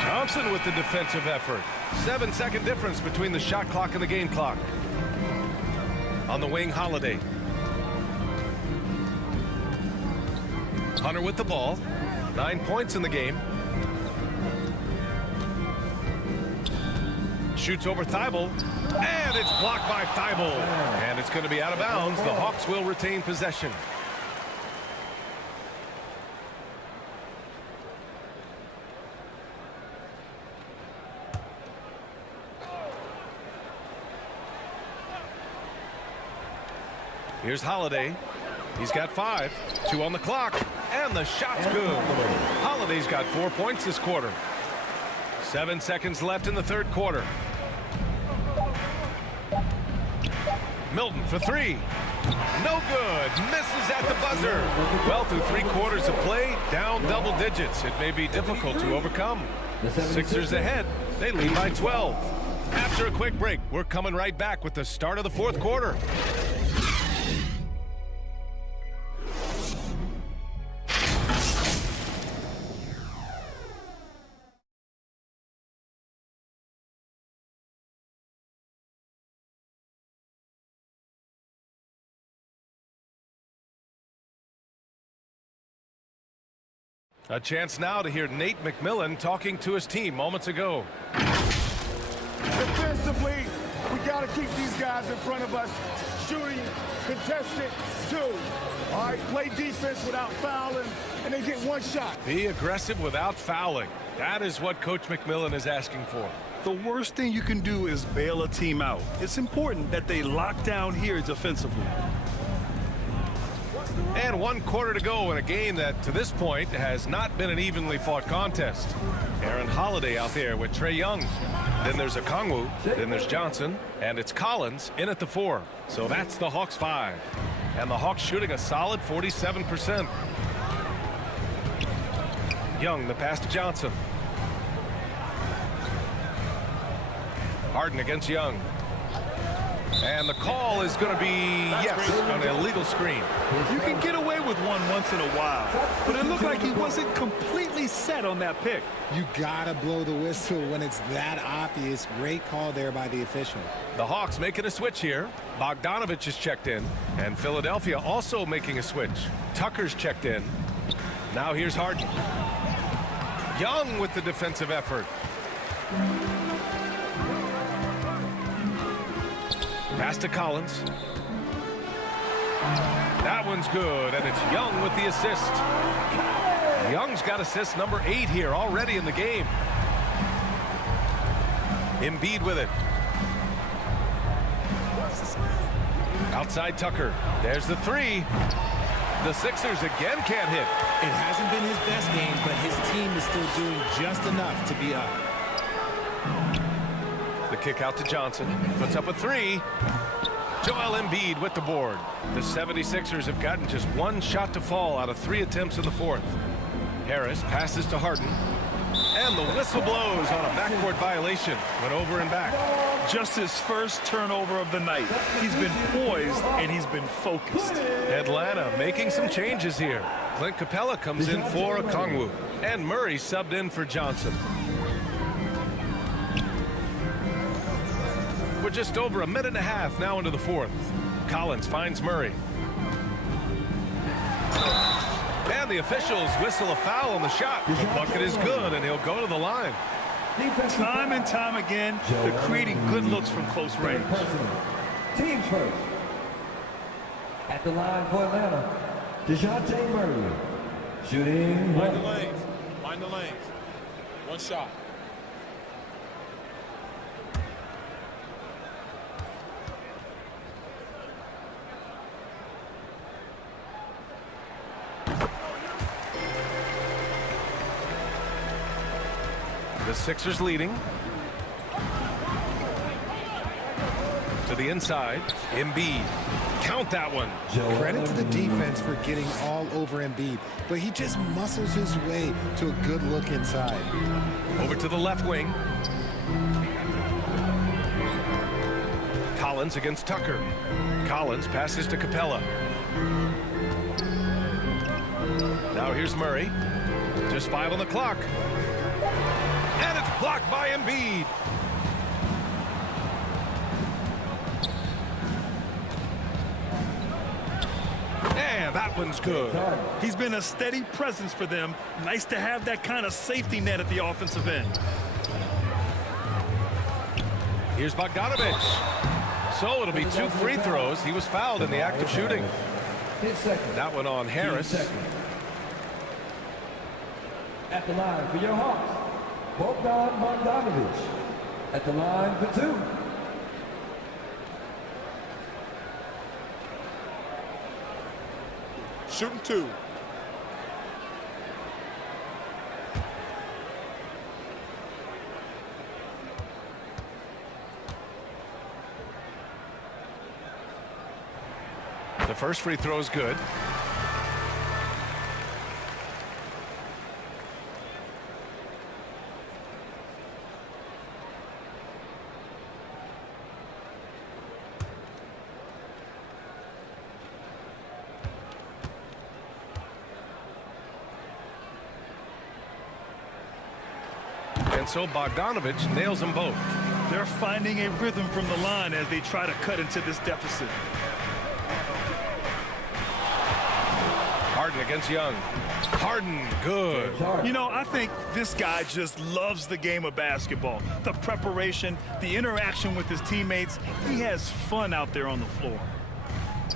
Thompson with the defensive effort. 7-second difference between the shot clock and the game clock. On the wing, Holiday. Hunter with the ball. 9 points in the game. Shoots over Thibault. And it's blocked by Thibault. And it's going to be out of bounds. The Hawks will retain possession. Here's Holiday. He's got 5. 2 on the clock. And the shot's good. Holiday's got 4 points this quarter. 7 seconds left in the third quarter. Milton for 3. No good. Misses at the buzzer. Well, through 3 quarters of play, down double digits. It may be difficult to overcome. Sixers ahead. They lead by 12. After a quick break, we're coming right back with the start of the fourth quarter. A chance now to hear Nate McMillan talking to his team moments ago. Defensively, we got to keep these guys in front of us. Shooting, contested, 2. All right, play defense without fouling, and they get 1 shot. Be aggressive without fouling. That is what Coach McMillan is asking for. The worst thing you can do is bail a team out. It's important that they lock down here defensively. And 1 quarter to go in a game that, to this point, has not been an evenly fought contest. Aaron Holiday out there with Trae Young. Then there's Okongwu. Then there's Johnson. And it's Collins in at the 4. So that's the Hawks 5. And the Hawks shooting a solid 47%. Young, the pass to Johnson. Harden against Young. And the call is going to be, yes, an illegal screen. You can get away with one once in a while, but it looked like he wasn't completely set on that pick. You got to blow the whistle when it's that obvious. Great call there by the official. The Hawks making a switch here. Bogdanovich is checked in, and Philadelphia also making a switch. Tucker's checked in. Now here's Harden. Young with the defensive effort. Pass to Collins. That one's good, and it's Young with the assist. Young's got assist number 8 here already in the game. Embiid with it. Outside Tucker. There's the 3. The Sixers again can't hit. It hasn't been his best game, but his team is still doing just enough to be up. The kick out to Johnson. Puts up a 3. Joel Embiid with the board. The 76ers have gotten just 1 shot to fall out of 3 attempts in the 4th. Harris passes to Harden. And the whistle blows on a backcourt violation. Went over and back. Just his first turnover of the night. He's been poised and he's been focused. Atlanta making some changes here. Clint Capella comes in for Okongwu. And Murray subbed in for Johnson. We're just over a minute and a half now into the 4th. Collins finds Murray. And the officials whistle a foul on the shot. The bucket is good, and he'll go to the line. Time and time again, they're creating good looks from close range. Teams first. At the line for Atlanta, DeJounte Murray. Shooting Mind the lanes. Mind the lanes. 1 shot. The Sixers leading. To the inside. Embiid. Count that one. Credit to the defense for getting all over Embiid, but he just muscles his way to a good look inside. Over to the left wing. Collins against Tucker. Collins passes to Capella. Now here's Murray. Just 5 on the clock. And it's blocked by Embiid. And that one's good. He's been a steady presence for them. Nice to have that kind of safety net at the offensive end. Here's Bogdanovich. So it'll be 2 free throws. He was fouled in the act of shooting. That one on Harris. At the line for your Hawks, Bogdanovich. At the line for 2. Shooting 2. The first free throw is good. And so Bogdanovich nails them both. They're finding a rhythm from the line as they try to cut into this deficit. Harden against Young. Harden, good. You know, I think this guy just loves the game of basketball. The preparation, the interaction with his teammates. He has fun out there on the floor.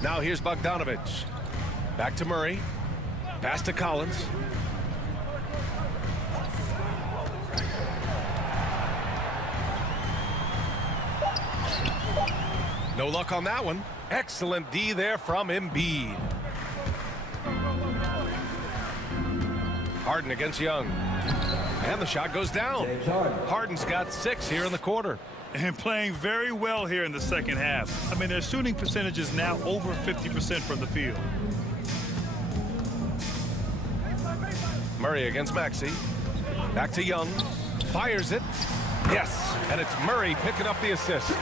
Now here's Bogdanovich. Back to Murray. Pass to Collins. No luck on that one. Excellent D there from Embiid. Harden against Young. And the shot goes down. Harden's got 6 here in the quarter. And playing very well here in the second half. I mean, their shooting percentage is now over 50% from the field. Murray against Maxey. Back to Young. Fires it. Yes. And it's Murray picking up the assist.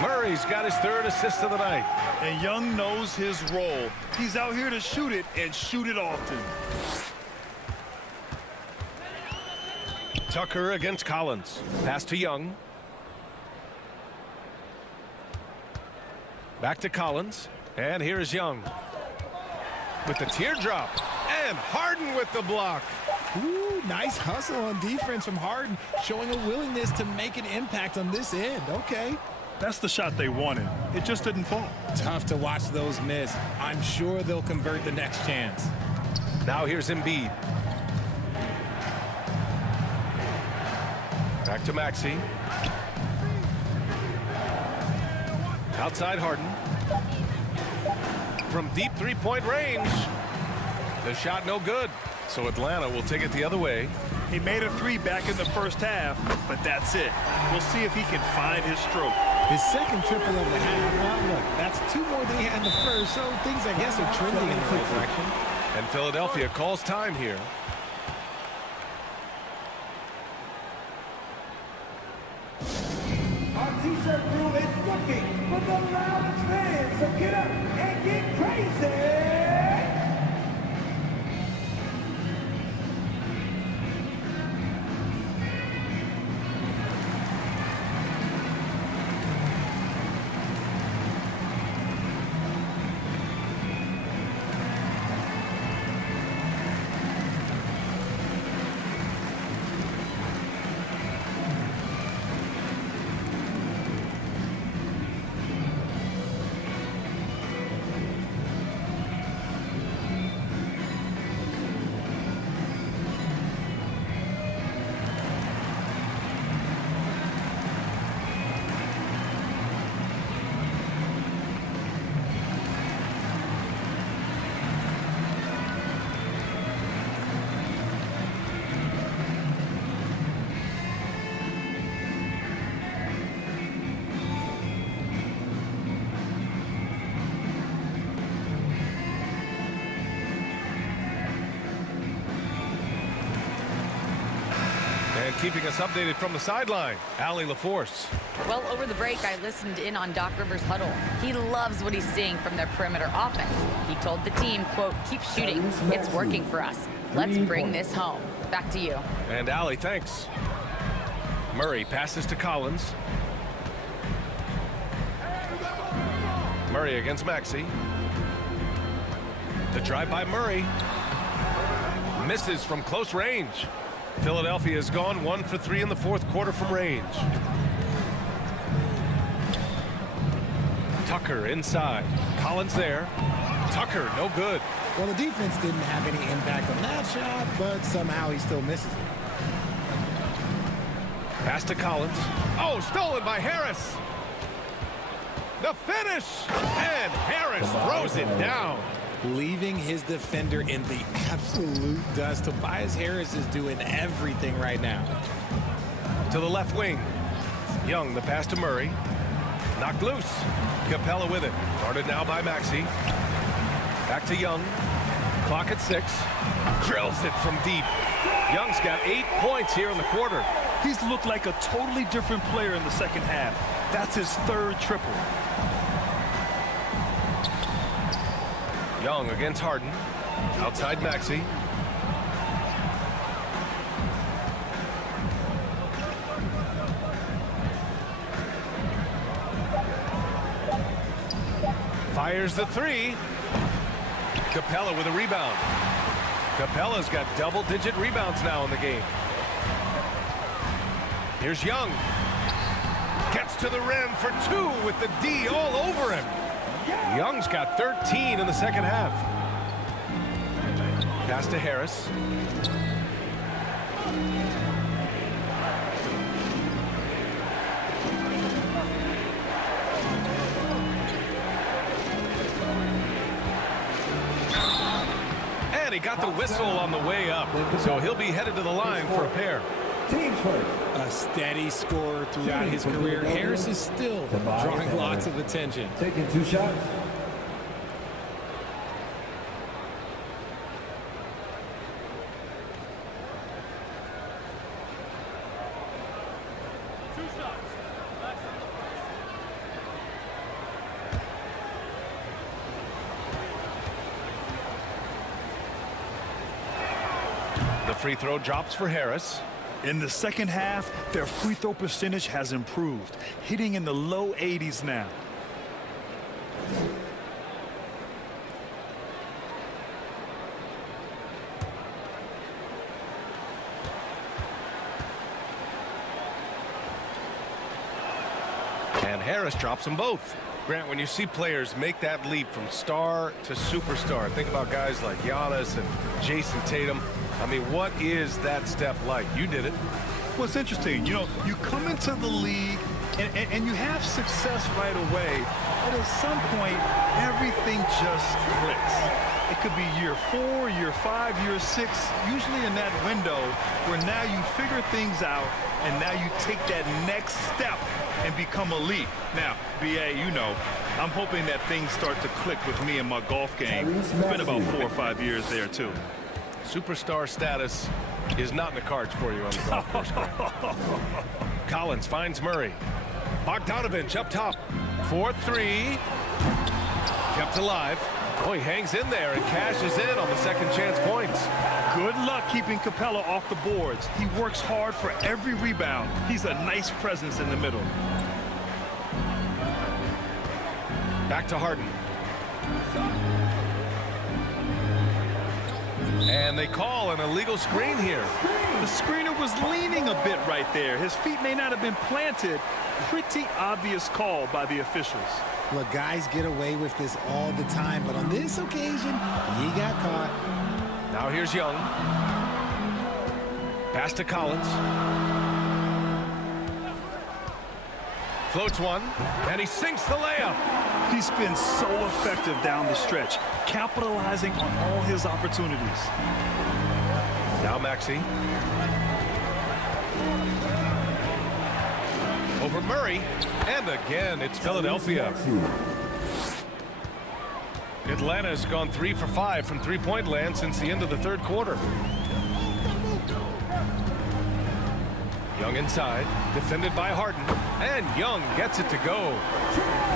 Murray's got his 3rd assist of the night. And Young knows his role. He's out here to shoot it and shoot it often. Tucker against Collins. Pass to Young. Back to Collins. And here's Young. With the teardrop. And Harden with the block. Ooh, nice hustle on defense from Harden, showing a willingness to make an impact on this end. Okay. That's the shot they wanted. It just didn't fall. Tough to watch those miss. I'm sure they'll convert the next chance. Now here's Embiid. Back to Maxey. Outside Harden. From deep three-point range. The shot no good. So Atlanta will take it the other way. He made a three back in the first half, but that's it. We'll see if he can find his stroke. His second triple of the half. Well, look, that's 2 more than he had in the first, so things, I guess, are trending in the right direction. And Philadelphia calls time here. Our t-shirt crew is looking for the loudest fans, so get up and get crazy! And keeping us updated from the sideline, Allie LaForce. Well, over the break, I listened in on Doc Rivers' huddle. He loves what he's seeing from their perimeter offense. He told the team, quote, keep shooting. It's working for us. Let's bring this home. Back to you. And Allie, thanks. Murray passes to Collins. Murray against Maxey. The drive by Murray. Misses from close range. Philadelphia has gone 1 for 3 in the fourth quarter from range. Tucker inside. Collins there. Tucker, no good. Well, the defense didn't have any impact on that shot, but somehow he still misses it. Pass to Collins. Oh, stolen by Harris. The finish. And Harris throws it down. Leaving his defender in the absolute dust. Tobias Harris is doing everything right now. To the left wing. Young, the pass to Murray. Knocked loose. Capella with it. Guarded now by Maxey. Back to Young. Clock at 6. Drills it from deep. Young's got 8 points here in the quarter. He's looked like a totally different player in the second half. That's his 3rd triple. Young against Harden. Outside Maxey. Fires the 3. Capella with a rebound. Capella's got double-digit rebounds now in the game. Here's Young. Gets to the rim for 2 with the D all over him. Young's got 13 in the second half. Pass to Harris. And he got the whistle on the way up. So he'll be headed to the line for a pair. Team first. A steady scorer throughout his career. Harris is still drawing lots of attention. Taking 2 shots. The free throw drops for Harris. In the second half, their free throw percentage has improved, hitting in the low 80s now. And Harris drops them both. Grant, when you see players make that leap from star to superstar, think about guys like Giannis and Jason Tatum. I mean, what is that step like? You did it. Well, it's interesting. You know, you come into the league and you have success right away, but at some point, everything just clicks. It could be year 4, year 5, year 6, usually in that window where now you figure things out and now you take that next step and become elite. Now, BA, you know, I'm hoping that things start to click with me in my golf game. It's been about 4 or 5 years there, too. Superstar status is not in the cards for you on the golf course. Collins finds Murray. Bogdanovich up top. 4-3. Kept alive. Oh, he hangs in there and cashes in on the second chance points. Good luck keeping Capella off the boards. He works hard for every rebound. He's a nice presence in the middle. Back to Harden. And they call an illegal screen here. The screener was leaning a bit right there. His feet may not have been planted. Pretty obvious call by the officials. Look, guys get away with this all the time, but on this occasion, he got caught. Now here's Young. Pass to Collins. Floats one, and he sinks the layup. He's been so effective down the stretch, capitalizing on all his opportunities. Now Maxey. Over Murray, and again, it's Philadelphia. Atlanta's gone 3 for 5 from three-point land since the end of the third quarter. Young inside, defended by Harden, and Young gets it to go.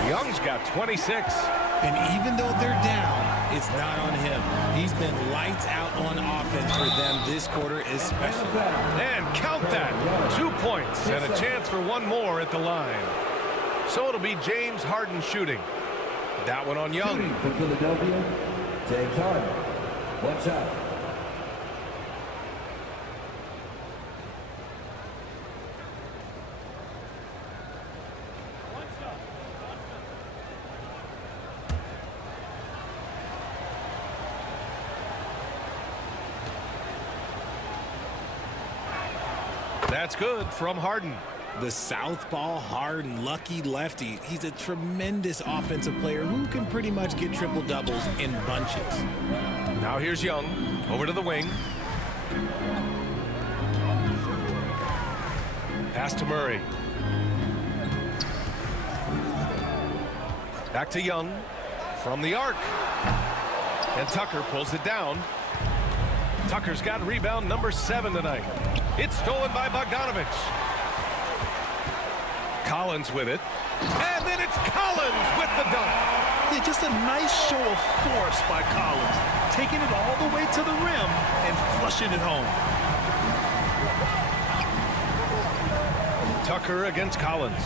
Young's got 26. And even though they're down, it's not on him. He's been lights out on offense for them this quarter especially. And count that, 2 points and a chance for one more at the line. So it'll be James Harden shooting. That one on Young. Shooting for Philadelphia, James Harden. 1 shot. That's good from Harden. The southpaw, hard, lucky lefty. He's a tremendous offensive player who can pretty much get triple-doubles in bunches. Now here's Young. Over to the wing. Pass to Murray. Back to Young. From the arc. And Tucker pulls it down. Tucker's got rebound number 7 tonight. It's stolen by Bogdanovich. Collins with it. And then it's Collins with the dunk. Yeah, just a nice show of force by Collins, taking it all the way to the rim and flushing it home. Tucker against Collins.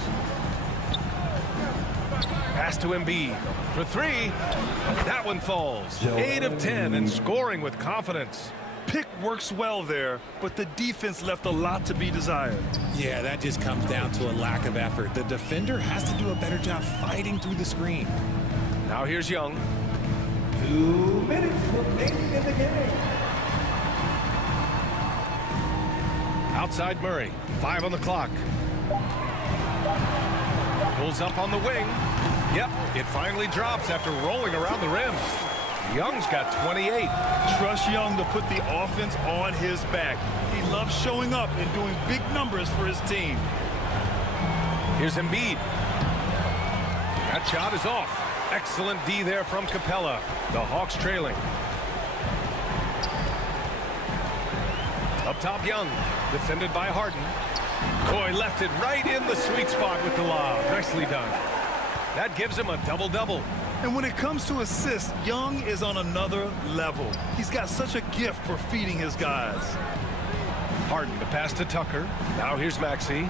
Pass to Embiid for 3. That one falls. 8 of 10 and scoring with confidence. Pick works well there, but the defense left a lot to be desired. Yeah, that just comes down to a lack of effort. The defender has to do a better job fighting through the screen. Now here's Young. 2 minutes remaining in the game. Outside Murray. 5 on the clock. Pulls up on the wing. Yep, it finally drops after rolling around the rim. Young's got 28. Trust Young to put the offense on his back. He loves showing up and doing big numbers for his team. Here's Embiid. That shot is off. Excellent D there from Capella. The Hawks trailing. Up top, Young. Defended by Harden. Boy, left it right in the sweet spot with the lob. Nicely done. That gives him a double-double. And when it comes to assists, Young is on another level. He's got such a gift for feeding his guys. Harden to pass to Tucker. Now here's Maxey.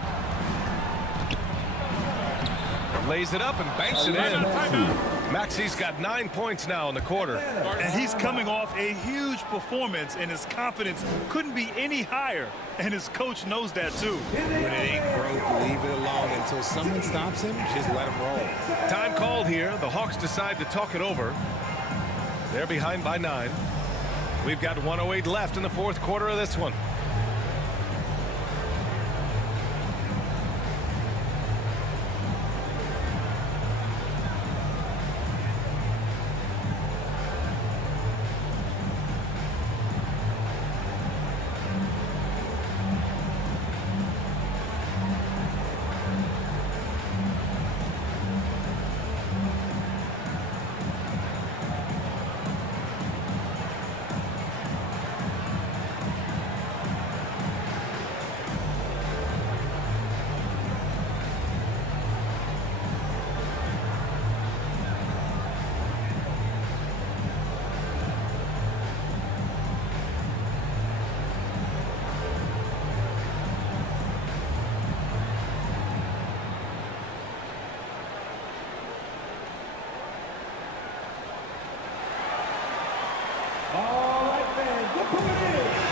Lays it up and banks it in. Maxey's got 9 points now in the quarter. And he's coming off a huge performance, and his confidence couldn't be any higher. And his coach knows that, too. When it ain't broke, leave it alone until someone stops him. Just let him roll. Time called here. The Hawks decide to talk it over. They're behind by 9. We've got 1:08 left in the fourth quarter of this one.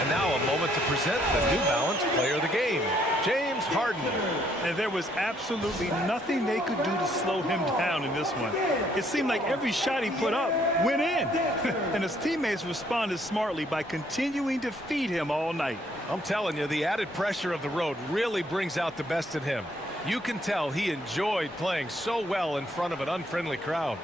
And now a moment to present the New Balance Player of the Game, James Harden. And there was absolutely nothing they could do to slow him down in this one. It seemed like every shot he put up went in. And his teammates responded smartly by continuing to feed him all night. I'm telling you, the added pressure of the road really brings out the best in him. You can tell he enjoyed playing so well in front of an unfriendly crowd.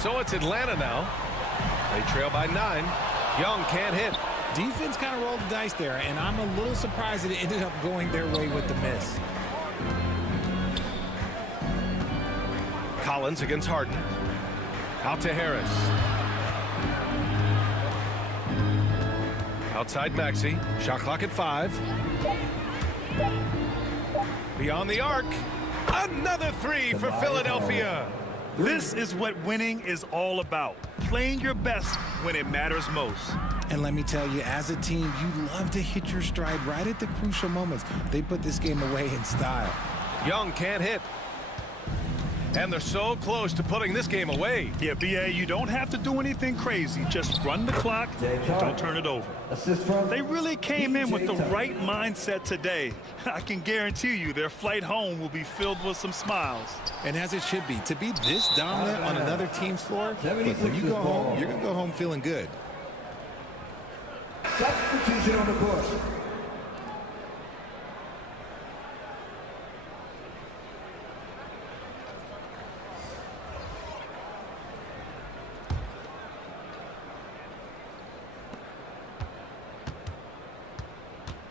So it's Atlanta now. They trail by 9. Young can't hit. Defense kind of rolled the dice there, and I'm a little surprised that it ended up going their way with the miss. Collins against Harden. Out to Harris. Outside Maxey. Shot clock at 5. Beyond the arc. Another 3 for Philadelphia. This is what winning is all about. Playing your best when it matters most. And let me tell you, as a team, you love to hit your stride right at the crucial moments. They put this game away in style. Young can't hit. And they're so close to putting this game away. Yeah, BA, you don't have to do anything crazy. Just run the clock and don't turn it over. They really came in with the right mindset today. I can guarantee you their flight home will be filled with some smiles. And as it should be, to be this dominant on another team's floor, look, when you go home, you're going to go home feeling good. Substitution on the court.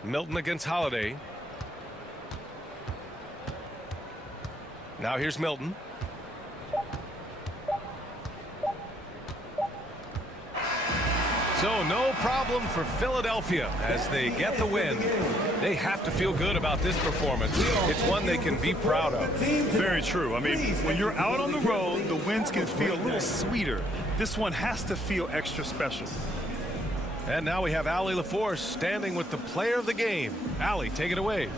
Milton against Holiday. Now here's Milton. So no problem for Philadelphia as they get the win. They have to feel good about this performance. It's one they can be proud of. Very true. I mean, when you're out on the road, the wins can feel a little sweeter. This one has to feel extra special. And now we have Allie LaForce standing with the player of the game. Allie, take it away.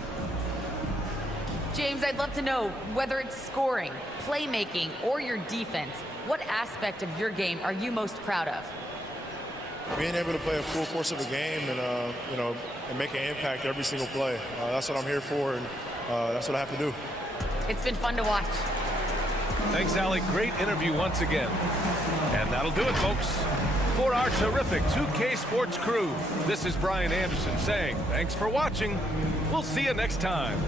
James, I'd love to know whether it's scoring, playmaking, or your defense. What aspect of your game are you most proud of? Being able to play a full course of a game and, and make an impact every single play. That's what I'm here for, and that's what I have to do. It's been fun to watch. Thanks, Allie. Great interview once again. And that'll do it, folks. For our terrific 2K Sports crew, this is Brian Anderson saying thanks for watching. We'll see you next time.